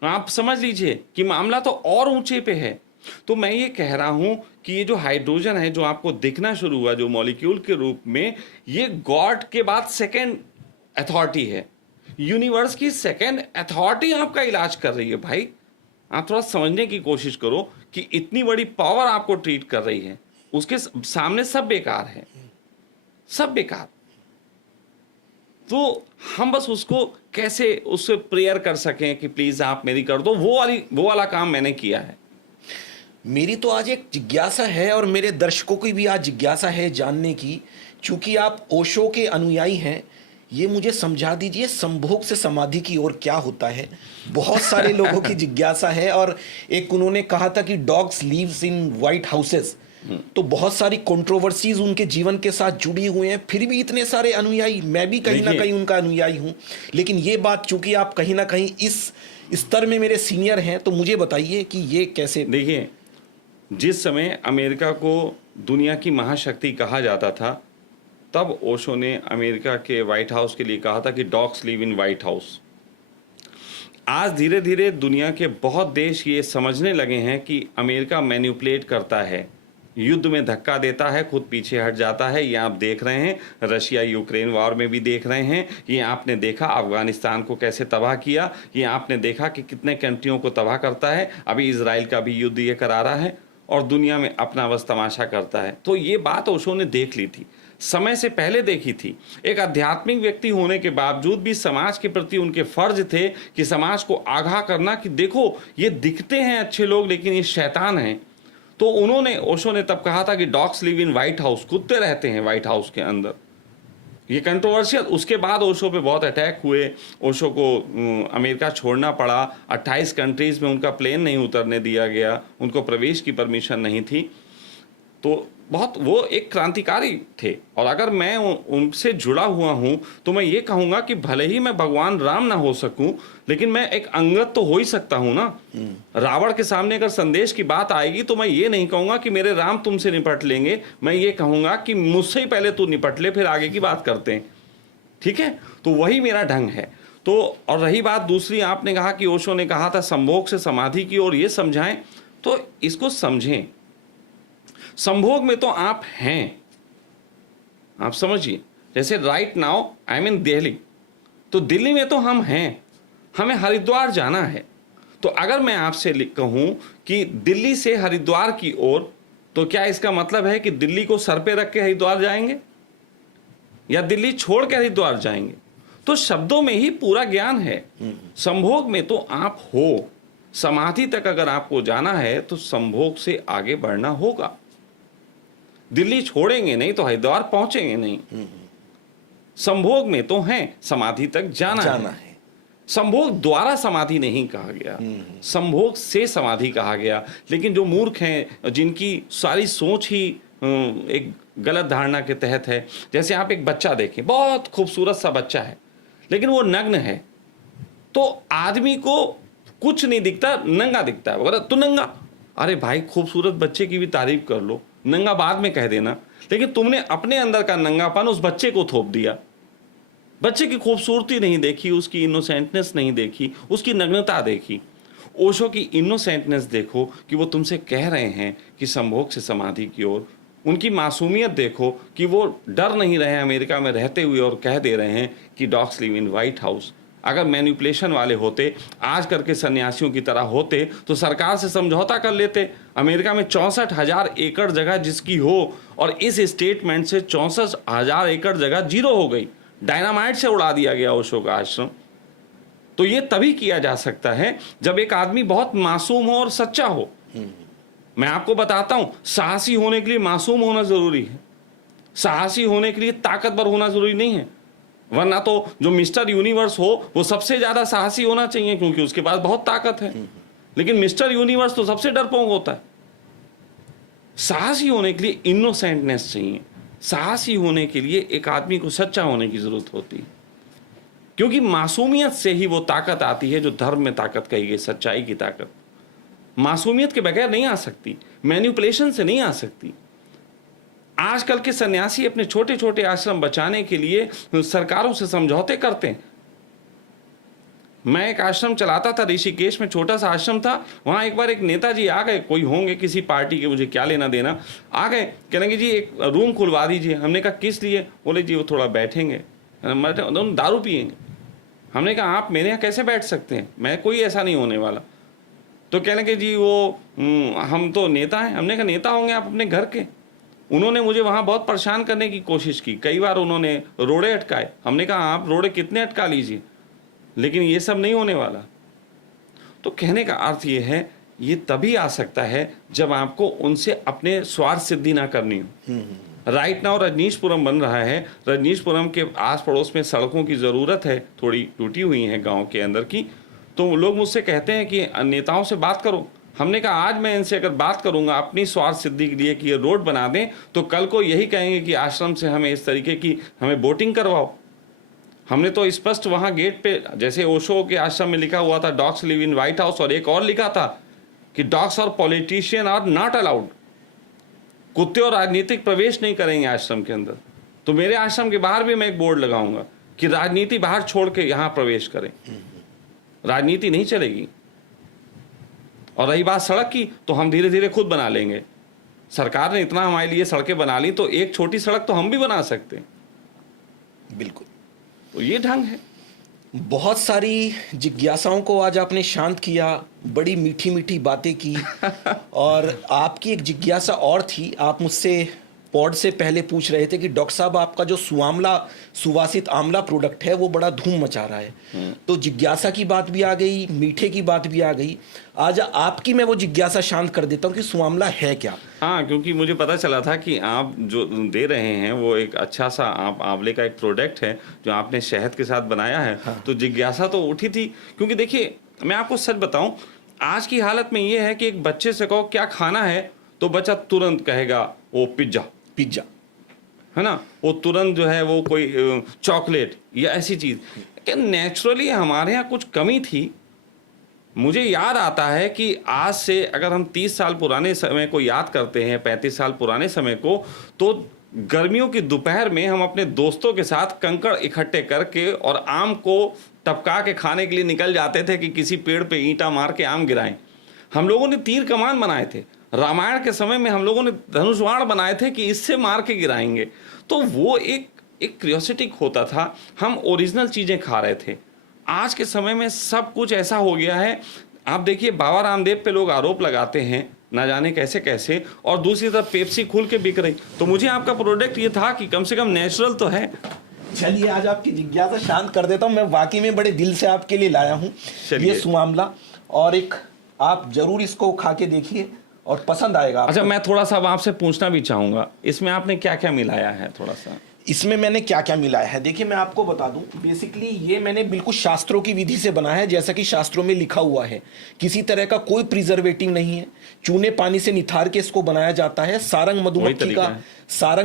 आप समझ लीजिए कि मामला तो और ऊंचे पे है। तो मैं ये कह रहा हूं कि ये जो हाइड्रोजन है जो आपको दिखना शुरू हुआ जो मॉलिक्यूल के रूप में, ये गॉड के बाद सेकेंड अथॉरिटी है, यूनिवर्स की सेकेंड अथॉरिटी आपका इलाज कर रही है। भाई आप थोड़ा समझने की कोशिश करो कि इतनी बड़ी पावर आपको ट्रीट कर रही है, उसके सामने सब बेकार है, सब बेकार। तो हम बस उसको कैसे उससे प्रेयर कर सकें कि प्लीज आप मेरी कर दो, वो वाला काम मैंने किया है। मेरी तो आज एक जिज्ञासा है और मेरे दर्शकों की भी आज जिज्ञासा है जानने की, क्योंकि आप ओशो के अनुयायी हैं। ये मुझे समझा दीजिए संभोग से समाधि की ओर क्या होता है। बहुत सारे लोगों की जिज्ञासा है। और एक उन्होंने कहा था कि dogs leaves in white houses, तो बहुत सारी कंट्रोवर्सीज उनके जीवन के साथ जुड़ी हुए हैं, फिर भी इतने सारे अनुयायी, मैं भी कहीं ना कहीं उनका अनुयायी हूं। लेकिन ये बात चूंकि आप कहीं ना कहीं इस स्तर में मेरे सीनियर हैं, तो मुझे बताइए कि ये कैसे। देखिए, जिस समय अमेरिका को दुनिया की महाशक्ति कहा जाता था, तब ओशो ने अमेरिका के व्हाइट हाउस के लिए कहा था कि dogs live in white house. आज धीरे धीरे दुनिया के बहुत देश ये समझने लगे हैं कि अमेरिका मैनिपुलेट करता है, युद्ध में धक्का देता है, खुद पीछे हट जाता है। ये आप देख रहे हैं, रशिया यूक्रेन वॉर में भी देख रहे हैं। ये आपने देखा अफगानिस्तान को कैसे तबाह किया, ये आपने देखा कि कितने कंट्रियों को तबाह करता है। अभी इजराइल का भी युद्ध ये करा रहा है और दुनिया में अपना बस तमाशा करता है। तो ये बात ओशो ने देख ली थी, समय से पहले देखी थी। एक आध्यात्मिक व्यक्ति होने के बावजूद भी समाज के प्रति उनके फर्ज थे कि समाज को आगाह करना कि देखो ये दिखते हैं अच्छे लोग लेकिन ये शैतान हैं। तो उन्होंने, ओशो ने तब कहा था कि dogs live in white house, कुत्ते रहते हैं व्हाइट हाउस के अंदर। ये कंट्रोवर्शियल, उसके बाद ओशो पे बहुत अटैक हुए। ओशो को अमेरिका छोड़ना पड़ा, 28 कंट्रीज में उनका प्लेन नहीं उतरने दिया गया, उनको प्रवेश की परमिशन नहीं थी। तो बहुत वो एक क्रांतिकारी थे। और अगर मैं उनसे जुड़ा हुआ हूं तो मैं ये कहूंगा कि भले ही मैं भगवान राम ना हो सकूं, लेकिन मैं एक अंगत तो हो ही सकता हूं ना। रावण के सामने अगर संदेश की बात आएगी तो मैं ये नहीं कहूंगा कि मेरे राम तुमसे निपट लेंगे, मैं ये कहूंगा कि मुझसे ही पहले तू निपट ले, फिर आगे की बात करते हैं। ठीक है, तो वही मेरा ढंग है। तो और रही बात दूसरी, आपने कहा कि ओशो ने कहा था संभोग से समाधि की ओर ये समझाएं, तो इसको समझें। संभोग में तो आप हैं, आप समझिए। जैसे राइट नाउ आई एम इन दिल्ली, तो दिल्ली में तो हम हैं, हमें हरिद्वार जाना है। तो अगर मैं आपसे कहूं कि दिल्ली से हरिद्वार की ओर, तो क्या इसका मतलब है कि दिल्ली को सर पे रख के हरिद्वार जाएंगे या दिल्ली छोड़ के हरिद्वार जाएंगे? तो शब्दों में ही पूरा ज्ञान है। संभोग में तो आप हो, समाधि तक अगर आपको जाना है तो संभोग से आगे बढ़ना होगा। दिल्ली छोड़ेंगे नहीं तो हरिद्वार पहुंचेंगे नहीं। संभोग में तो हैं, समाधि तक जाना है। संभोग द्वारा समाधि नहीं कहा गया, संभोग से समाधि कहा गया। लेकिन जो मूर्ख हैं, जिनकी सारी सोच ही एक गलत धारणा के तहत है, जैसे आप एक बच्चा देखें, बहुत खूबसूरत सा बच्चा है लेकिन वो नग्न है, तो आदमी को कुछ नहीं दिखता, नंगा दिखता है। बोला तू नंगा, अरे भाई खूबसूरत बच्चे की भी तारीफ कर लो, नंगा बाद में कह देना। लेकिन तुमने अपने अंदर का नंगापन उस बच्चे को थोप दिया। बच्चे की खूबसूरती नहीं देखी, उसकी इनोसेंटनेस नहीं देखी, उसकी नग्नता देखी। ओशो की इनोसेंटनेस देखो कि वो तुमसे कह रहे हैं कि संभोग से समाधि की ओर। उनकी मासूमियत देखो कि वो डर नहीं रहे अमेरिका में रहते हुए और कह दे रहे हैं कि dogs live in white house. अगर मैनिपुलेशन वाले होते, आज करके सन्यासियों की तरह होते, तो सरकार से समझौता कर लेते। अमेरिका में 64,000 एकड़ जगह जिसकी हो, और इस स्टेटमेंट से 64,000 एकड़ जगह जीरो हो गई, डायनामाइट से उड़ा दिया गया ओशो का आश्रम। तो ये तभी किया जा सकता है जब एक आदमी बहुत मासूम हो और सच्चा हो। मैं आपको बताता हूं, साहसी होने के लिए मासूम होना जरूरी है, साहसी होने के लिए ताकतवर होना जरूरी नहीं है। वरना तो जो मिस्टर यूनिवर्स हो वो सबसे ज्यादा साहसी होना चाहिए क्योंकि उसके पास बहुत ताकत है। लेकिन मिस्टर यूनिवर्स तो सबसे डरपोक होता है। साहसी होने के लिए इनोसेंटनेस चाहिए, साहसी होने के लिए एक आदमी को सच्चा होने की जरूरत होती है, क्योंकि मासूमियत से ही वो ताकत आती है जो धर्म में ताकत कही गई, सच्चाई की ताकत। मासूमियत के बगैर नहीं आ सकती, मैनिपुलेशन से नहीं आ सकती। आजकल के सन्यासी अपने छोटे छोटे आश्रम बचाने के लिए सरकारों से समझौते करते हैं। मैं एक आश्रम चलाता था ऋषिकेश में, छोटा सा आश्रम था। वहां एक बार एक नेताजी आ गए, कोई होंगे किसी पार्टी के, मुझे क्या लेना देना, आ गए, कहने कि जी एक रूम खुलवा दीजिए। हमने कहा किस लिए? बोले जी वो थोड़ा बैठेंगे, दारू पिएंगे। हमने कहा आप मेरे यहाँ कैसे बैठ सकते हैं, मैं कोई ऐसा नहीं होने वाला। तो कहने कि जी वो हम तो नेता हैं। हमने कहा नेता होंगे आप अपने घर के, उन्होंने मुझे वहाँ बहुत परेशान करने की कोशिश की, कई बार उन्होंने रोड़े अटकाए। हमने कहा आप रोड़े कितने अटका लीजिए, लेकिन ये सब नहीं होने वाला। तो कहने का अर्थ ये है, ये तभी आ सकता है जब आपको उनसे अपने स्वार्थ सिद्धि ना करनी हो। राइट नाउ रजनीशपुरम बन रहा है, रजनीशपुरम के आस पड़ोस में सड़कों की ज़रूरत है, थोड़ी टूटी हुई हैं गांव के अंदर की। तो लोग मुझसे कहते हैं कि नेताओं से बात करो। हमने कहा आज मैं इनसे अगर बात करूंगा अपनी स्वार्थ सिद्धि के लिए कि ये रोड बना दें, तो कल को यही कहेंगे कि आश्रम से हमें इस तरीके की हमें वोटिंग करवाओ। हमने तो स्पष्ट वहाँ गेट पे, जैसे ओशो के आश्रम में लिखा हुआ था dogs live in white house, और एक और लिखा था कि डॉग्स और पॉलिटिशियन आर नॉट अलाउड, कुत्ते और राजनीतिक प्रवेश नहीं करेंगे आश्रम के अंदर। तो मेरे आश्रम के बाहर भी मैं एक बोर्ड लगाऊंगा कि राजनीति बाहर छोड़ के यहाँ प्रवेश करें, राजनीति नहीं चलेगी। और रही बात सड़क की, तो हम धीरे धीरे खुद बना लेंगे। सरकार ने इतना हमारे लिए सड़कें बना ली, तो एक छोटी सड़क तो हम भी बना सकते हैं। बिल्कुल, तो ये ढंग है। बहुत सारी जिज्ञासाओं को आज आपने शांत किया, बड़ी मीठी मीठी बातें की। और आपकी एक जिज्ञासा और थी, आप मुझसे पॉड से पहले पूछ रहे थे कि डॉक्टर साहब आपका जो सुवासित आंवला प्रोडक्ट है वो बड़ा धूम मचा रहा है। तो जिज्ञासा की बात भी आ गई, मीठे की बात भी आ गई। आज आपकी मैं वो जिज्ञासा शांत कर देता हूँ कि सुआंवला है क्या। हाँ, क्योंकि मुझे पता चला था कि आप जो दे रहे हैं वो एक अच्छा सा आप आंवले का एक प्रोडक्ट है जो आपने शहद के साथ बनाया है। हाँ। तो जिज्ञासा तो उठी थी, क्योंकि देखिए मैं आपको सच बताऊं, आज की हालत में ये है कि एक बच्चे से कहो क्या खाना है तो बच्चा तुरंत कहेगा वो पिज्जा, है ना, वो तुरंत जो है वो कोई चॉकलेट या ऐसी चीज। क्या नेचुरली हमारे यहाँ कुछ कमी थी। मुझे याद आता है कि आज से अगर हम 30 साल पुराने समय को याद करते हैं, 35 साल पुराने समय को, तो गर्मियों की दोपहर में हम अपने दोस्तों के साथ कंकड़ इकट्ठे करके और आम को टपका के खाने के लिए निकल जाते थे कि किसी पेड़ पे ईंटा मार के आम गिराएं। हम लोगों ने तीर कमान बनाए थे। रामायण के समय में हम लोगों ने धनुषवाण बनाए थे कि इससे मार के गिराएंगे। तो वो एक क्यूरियोसिटी होता था, हम ओरिजिनल चीज़ें खा रहे थे। आज के समय में सब कुछ ऐसा हो गया है। आप देखिए बाबा रामदेव पे लोग आरोप लगाते हैं ना जाने कैसे कैसे, और दूसरी तरफ पेप्सी खुल के बिक रही। तो मुझे आपका प्रोडक्ट ये था कि कम से कम नेचुरल तो है। चलिए आज आपकी जिज्ञासा शांत कर देता हूँ। मैं वाकई में बड़े दिल से आपके लिए लाया हूँ ये सुआंवला, और एक आप जरूर इसको खा के देखिए और पसंद आएगा आपको। अच्छा, मैं थोड़ा सा आपसे पूछना भी चाहूंगा, इसमें आपने क्या क्या मिलाया है? थोड़ा सा इसमें मैंने क्या क्या मिलाया है, देखिए मैं आपको बता दूं। बेसिकली ये मैंने बिल्कुल शास्त्रों की विधि से बनाया है, जैसा कि शास्त्रों में लिखा हुआ है। किसी तरह का कोई प्रिजर्वेटिव नहीं है। चूने पानी से निथार के इसको बनाया जाता है। सारंग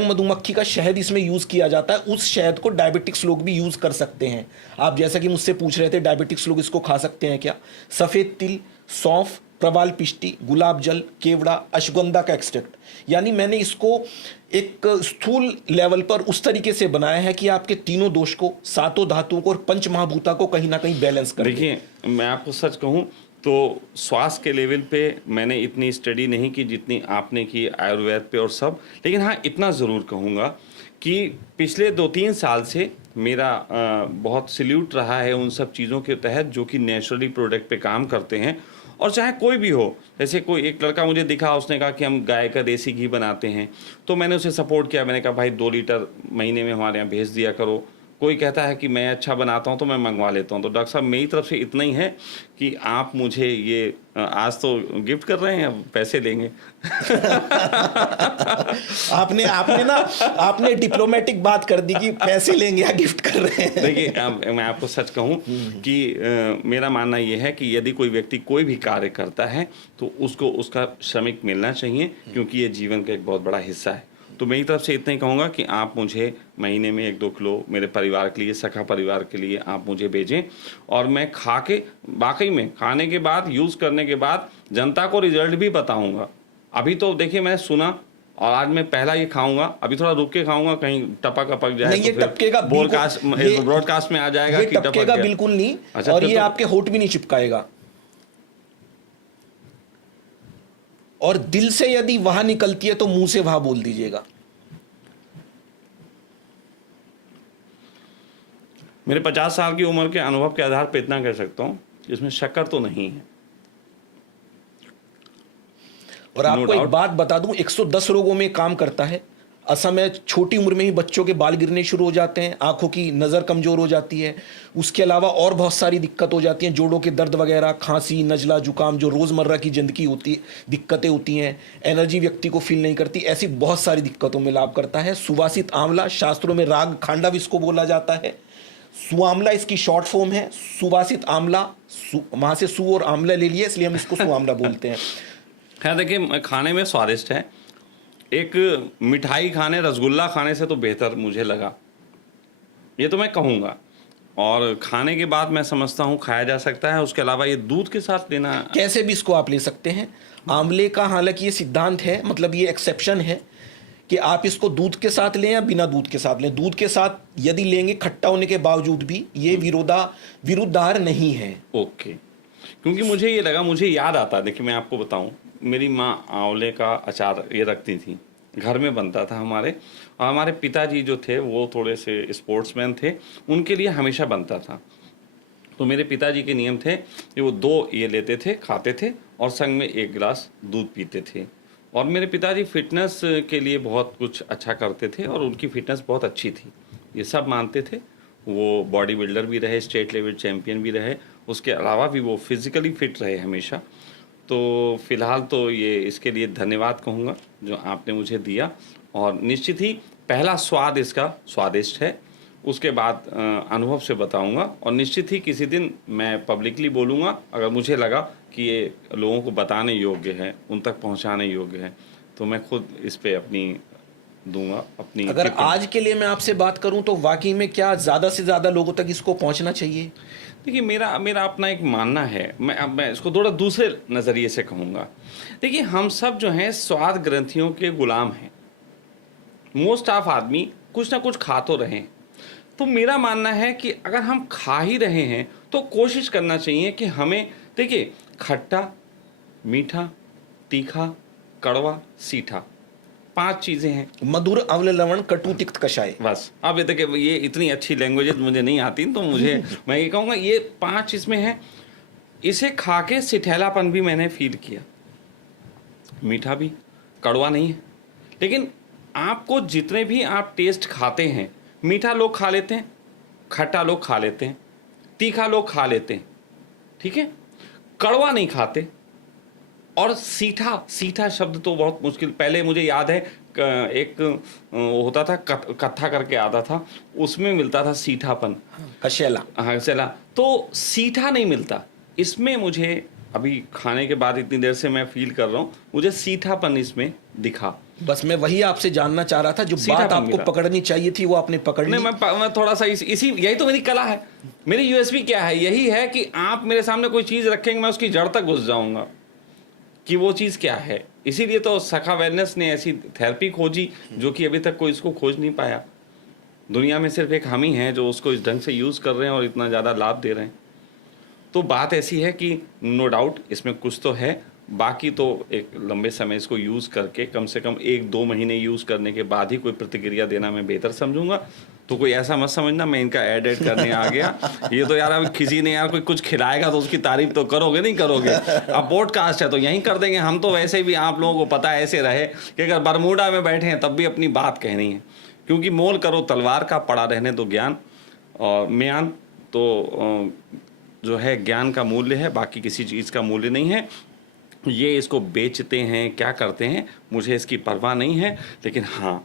मधुमक्खी का शहद इसमें यूज किया जाता है। उस शहद को डायबिटिक्स लोग भी यूज कर सकते हैं। आप जैसा कि मुझसे पूछ रहे थे डायबिटिक्स लोग इसको खा सकते हैं क्या। सफेद तिल, सौंफ, प्रवाल पिष्टी, गुलाब जल, केवड़ा, अश्वगंधा का एक्सट्रैक्ट, यानी मैंने इसको एक स्थूल लेवल पर उस तरीके से बनाया है कि आपके तीनों दोष को, सातों धातुओं को और पंच महाभूता को कहीं ना कहीं बैलेंस कर। देखिए मैं आपको सच कहूं तो स्वास्थ्य के लेवल पे मैंने इतनी स्टडी नहीं की जितनी आपने की आयुर्वेद पे और सब, लेकिन हाँ इतना ज़रूर कहूँगा कि पिछले 2-3 साल से मेरा बहुत सल्यूट रहा है उन सब चीज़ों के तहत जो कि नेचुरली प्रोडक्ट पे काम करते हैं। और चाहे कोई भी हो, जैसे कोई एक लड़का मुझे दिखा, उसने कहा कि हम गाय का देसी घी बनाते हैं, तो मैंने उसे सपोर्ट किया। मैंने कहा भाई 2 लीटर महीने में हमारे यहाँ भेज दिया करो। कोई कहता है कि मैं अच्छा बनाता हूँ तो मैं मंगवा लेता हूँ। तो डॉक्टर साहब मेरी तरफ से इतना ही है कि आप मुझे ये आज तो गिफ्ट कर रहे हैं, अब पैसे लेंगे। आपने डिप्लोमेटिक बात कर दी कि पैसे लेंगे या गिफ्ट कर रहे हैं। देखिए मैं आपको सच कहूँ कि मेरा मानना ये है कि यदि कोई व्यक्ति कोई भी कार्य करता है तो उसको उसका श्रमिक मिलना चाहिए, क्योंकि ये जीवन का एक बहुत बड़ा हिस्सा है। तो मेरी तरफ से इतना ही कहूँगा कि आप मुझे महीने में 1-2 किलो मेरे परिवार के लिए, सखा परिवार के लिए आप मुझे भेजें, और मैं खा के वाकई में खाने के बाद, यूज़ करने के बाद जनता को रिजल्ट भी बताऊँगा। अभी तो देखिए मैंने सुना और आज मैं पहला ये खाऊंगा, अभी थोड़ा रुक के खाऊंगा, कहीं टपक जाए नहीं, तो फिर ब्रॉडकास्ट में आ जाएगा कि टपकेगा बिल्कुल नहीं। अच्छा, और ये आपके होठ भी नहीं चिपकाएगा। और दिल से यदि वहां निकलती है तो मुंह से वहां बोल दीजिएगा। मेरे 50 साल की उम्र के अनुभव के आधार पर इतना कह सकता हूं, इसमें शक्कर तो नहीं है। और आपको एक बात बता दूं, 110 रोगों में काम करता है। असमय छोटी उम्र में ही बच्चों के बाल गिरने शुरू हो जाते हैं, आंखों की नज़र कमज़ोर हो जाती है। उसके अलावा और बहुत सारी दिक्कत हो जाती हैं, जोड़ों के दर्द वगैरह, खांसी, नज़ला, जुकाम, जो रोज़मर्रा की ज़िंदगी होती दिक्कतें होती हैं। एनर्जी व्यक्ति को फील नहीं करती। ऐसी बहुत सारी दिक्कतों में लाभ करता है सुवासित आंवला। शास्त्रों में राग खांडव इसको बोला जाता है। सुआमला इसकी शॉर्ट फॉर्म है, सुवासित आंवला। वहाँ से सु और आंवला ले लिए, इसलिए हम इसको सुआमला बोलते हैं। है देखिए, खाने में स्वादिष्ट है। एक मिठाई खाने, रसगुल्ला खाने से तो बेहतर मुझे लगा, ये तो मैं कहूँगा। और खाने के बाद मैं समझता हूँ खाया जा सकता है। उसके अलावा ये दूध के साथ लेना, कैसे भी इसको आप ले सकते हैं। आंवले का हालांकि ये सिद्धांत है, मतलब ये एक्सेप्शन है कि आप इसको दूध के साथ लें या बिना दूध के साथ लें। दूध के साथ यदि लेंगे खट्टा होने के बावजूद भी, ये विरुद्धार नहीं है। ओके। क्योंकि मुझे ये लगा, मुझे याद आता, देखिए मैं आपको बताऊं, मेरी माँ आंवले का अचार ये रखती थी, घर में बनता था हमारे। और हमारे पिताजी जो थे वो थोड़े से स्पोर्ट्समैन थे, उनके लिए हमेशा बनता था। तो मेरे पिताजी के नियम थे कि वो 2 ये लेते थे, खाते थे और संग में 1 गिलास दूध पीते थे। और मेरे पिताजी फिटनेस के लिए बहुत कुछ अच्छा करते थे और उनकी फिटनेस बहुत अच्छी थी, ये सब मानते थे। वो बॉडी बिल्डर भी रहे, स्टेट लेवल चैम्पियन भी रहे, उसके अलावा भी वो फिज़िकली फिट रहे हमेशा। तो फ़िलहाल तो ये इसके लिए धन्यवाद कहूँगा जो आपने मुझे दिया। और निश्चित ही पहला स्वाद इसका स्वादिष्ट है, उसके बाद अनुभव से बताऊंगा। और निश्चित ही किसी दिन मैं पब्लिकली बोलूँगा, अगर मुझे लगा कि ये लोगों को बताने योग्य है, उन तक पहुँचाने योग्य है, तो मैं खुद इस पे अपनी दूंगा अपनी। अगर आज के लिए मैं आपसे बात करूं तो वाकई में क्या ज़्यादा से ज़्यादा लोगों तक इसको पहुंचना चाहिए? देखिए, मेरा अपना एक मानना है, मैं इसको थोड़ा दूसरे नज़रिए से कहूँगा। देखिए, हम सब जो हैं स्वाद ग्रंथियों के गुलाम हैं। मोस्ट ऑफ आदमी कुछ ना कुछ खा तो रहे हैं। तो मेरा मानना है कि अगर हम खा ही रहे हैं तो कोशिश करना चाहिए कि हमें, देखिए, खट्टा, मीठा, तीखा, कड़वा, सीठा, 5 चीज़ें हैं। मधुर, अम्ल, लवण, कटु, तिक्त, कषाय। बस। अब ये देखिए, ये इतनी अच्छी लैंग्वेजेस मुझे नहीं आती, तो मुझे मैं ये कहूँगा ये 5 इसमें हैं। इसे खा के सिठैलापन भी मैंने फील किया। मीठा भी, कड़वा नहीं है। लेकिन आपको जितने भी आप टेस्ट खाते हैं, मीठा लोग खा लेते हैं, खट्टा लोग खा लेते हैं, तीखा लोग खा लेते हैं, ठीक है, कड़वा नहीं खाते। और सीठा शब्द तो बहुत मुश्किल, पहले मुझे याद है एक होता था कत्था करके आता था, उसमें मिलता था सीठापन, कशेला। हाँ, कशेला। तो सीठा नहीं मिलता इसमें। मुझे अभी खाने के बाद इतनी देर से मैं फील कर रहा हूँ, मुझे सीठापन इसमें दिखा। बस मैं वही आपसे जानना चाह रहा था, जो बात आपको पकड़नी चाहिए थी वो आपने पकड़ ली। मैं थोड़ा सा इसी यही तो मेरी कला है, मेरी यूएसपी क्या है, यही है कि आप मेरे सामने कोई चीज़ रखेंगे, मैं उसकी जड़ तक घुस जाऊंगा कि वो चीज़ क्या है। इसीलिए तो सखा वेलनेस ने ऐसी थेरेपी खोजी जो कि अभी तक कोई इसको खोज नहीं पाया। दुनिया में सिर्फ एक हम ही हैं जो उसको इस ढंग से यूज़ कर रहे हैं और इतना ज़्यादा लाभ दे रहे हैं। तो बात ऐसी है कि नो डाउट इसमें कुछ तो है, बाकी तो एक लंबे समय इसको यूज़ करके, कम से कम 1-2 महीने यूज़ करने के बाद ही कोई प्रतिक्रिया देना मैं बेहतर समझूंगा। तो कोई ऐसा मत समझना मैं इनका ऐड करने आ गया। ये तो यार अब किसी ने यार कोई कुछ खिलाएगा तो उसकी तारीफ तो करोगे, नहीं करोगे? अब पॉडकास्ट है तो यहीं कर देंगे हम। तो वैसे भी आप लोगों को पता ऐसे रहे कि अगर बरमूडा में बैठे हैं तब भी अपनी बात कहनी है, क्योंकि मोल करो तलवार का, पड़ा रहने दो ज्ञान और म्यान। तो जो है ज्ञान का मूल्य है, बाकी किसी चीज़ का मूल्य नहीं है। ये इसको बेचते हैं, क्या करते हैं, मुझे इसकी परवाह नहीं है। लेकिन हाँ,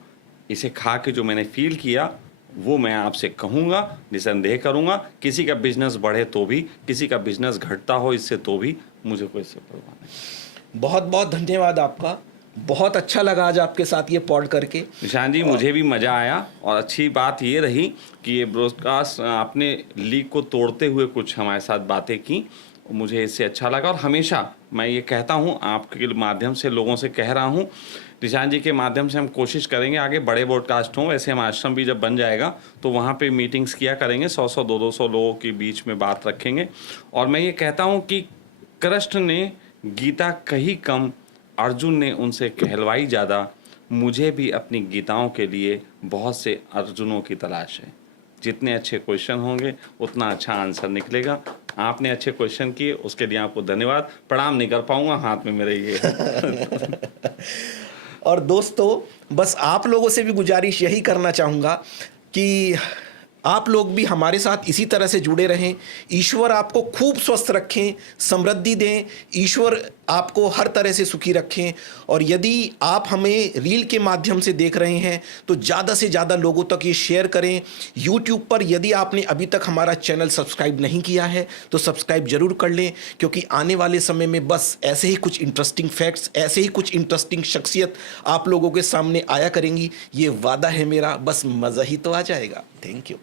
इसे खा के जो मैंने फील किया वो मैं आपसे कहूँगा, निसंदेह करूँगा। किसी का बिजनेस बढ़े तो भी, किसी का बिजनेस घटता हो इससे तो भी, मुझे कोई इससे परवाह नहीं। बहुत बहुत धन्यवाद आपका, बहुत अच्छा लगा आज आपके साथ ये पॉड करके। निशान जी, मुझे भी मज़ा आया। और अच्छी बात ये रही कि ये ब्रॉडकास्ट आपने लीग को तोड़ते हुए कुछ हमारे साथ बातें की, मुझे इससे अच्छा लगा। और हमेशा मैं ये कहता हूँ, आपके माध्यम से लोगों से कह रहा हूँ, निशान जी के माध्यम से हम कोशिश करेंगे आगे बड़े ब्रॉडकास्ट हों। वैसे हम आश्रम भी जब बन जाएगा तो वहाँ पे मीटिंग्स किया करेंगे, 100-100 200 लोगों के बीच में बात रखेंगे। और मैं ये कहता हूँ कि कृष्ण ने गीता कही कम, अर्जुन ने उनसे कहलवाई ज़्यादा। मुझे भी अपनी गीताओं के लिए बहुत से अर्जुनों की तलाश है। जितने अच्छे क्वेश्चन होंगे उतना अच्छा आंसर निकलेगा। आपने अच्छे क्वेश्चन किए, उसके लिए आपको धन्यवाद। प्रणाम नहीं कर पाऊंगा, हाथ में मेरे ये और दोस्तों, बस आप लोगों से भी गुजारिश यही करना चाहूँगा कि आप लोग भी हमारे साथ इसी तरह से जुड़े रहें। ईश्वर आपको खूब स्वस्थ रखें, समृद्धि दें, ईश्वर आपको हर तरह से सुखी रखें। और यदि आप हमें रील के माध्यम से देख रहे हैं तो ज़्यादा से ज़्यादा लोगों तक ये शेयर करें। यूट्यूब पर यदि आपने अभी तक हमारा चैनल सब्सक्राइब नहीं किया है तो सब्सक्राइब जरूर कर लें, क्योंकि आने वाले समय में बस ऐसे ही कुछ इंटरेस्टिंग फैक्ट्स, ऐसे ही कुछ इंटरेस्टिंग शख्सियत आप लोगों के सामने आया करेंगी। ये वादा है मेरा, बस मज़ा ही तो आ जाएगा। Thank you.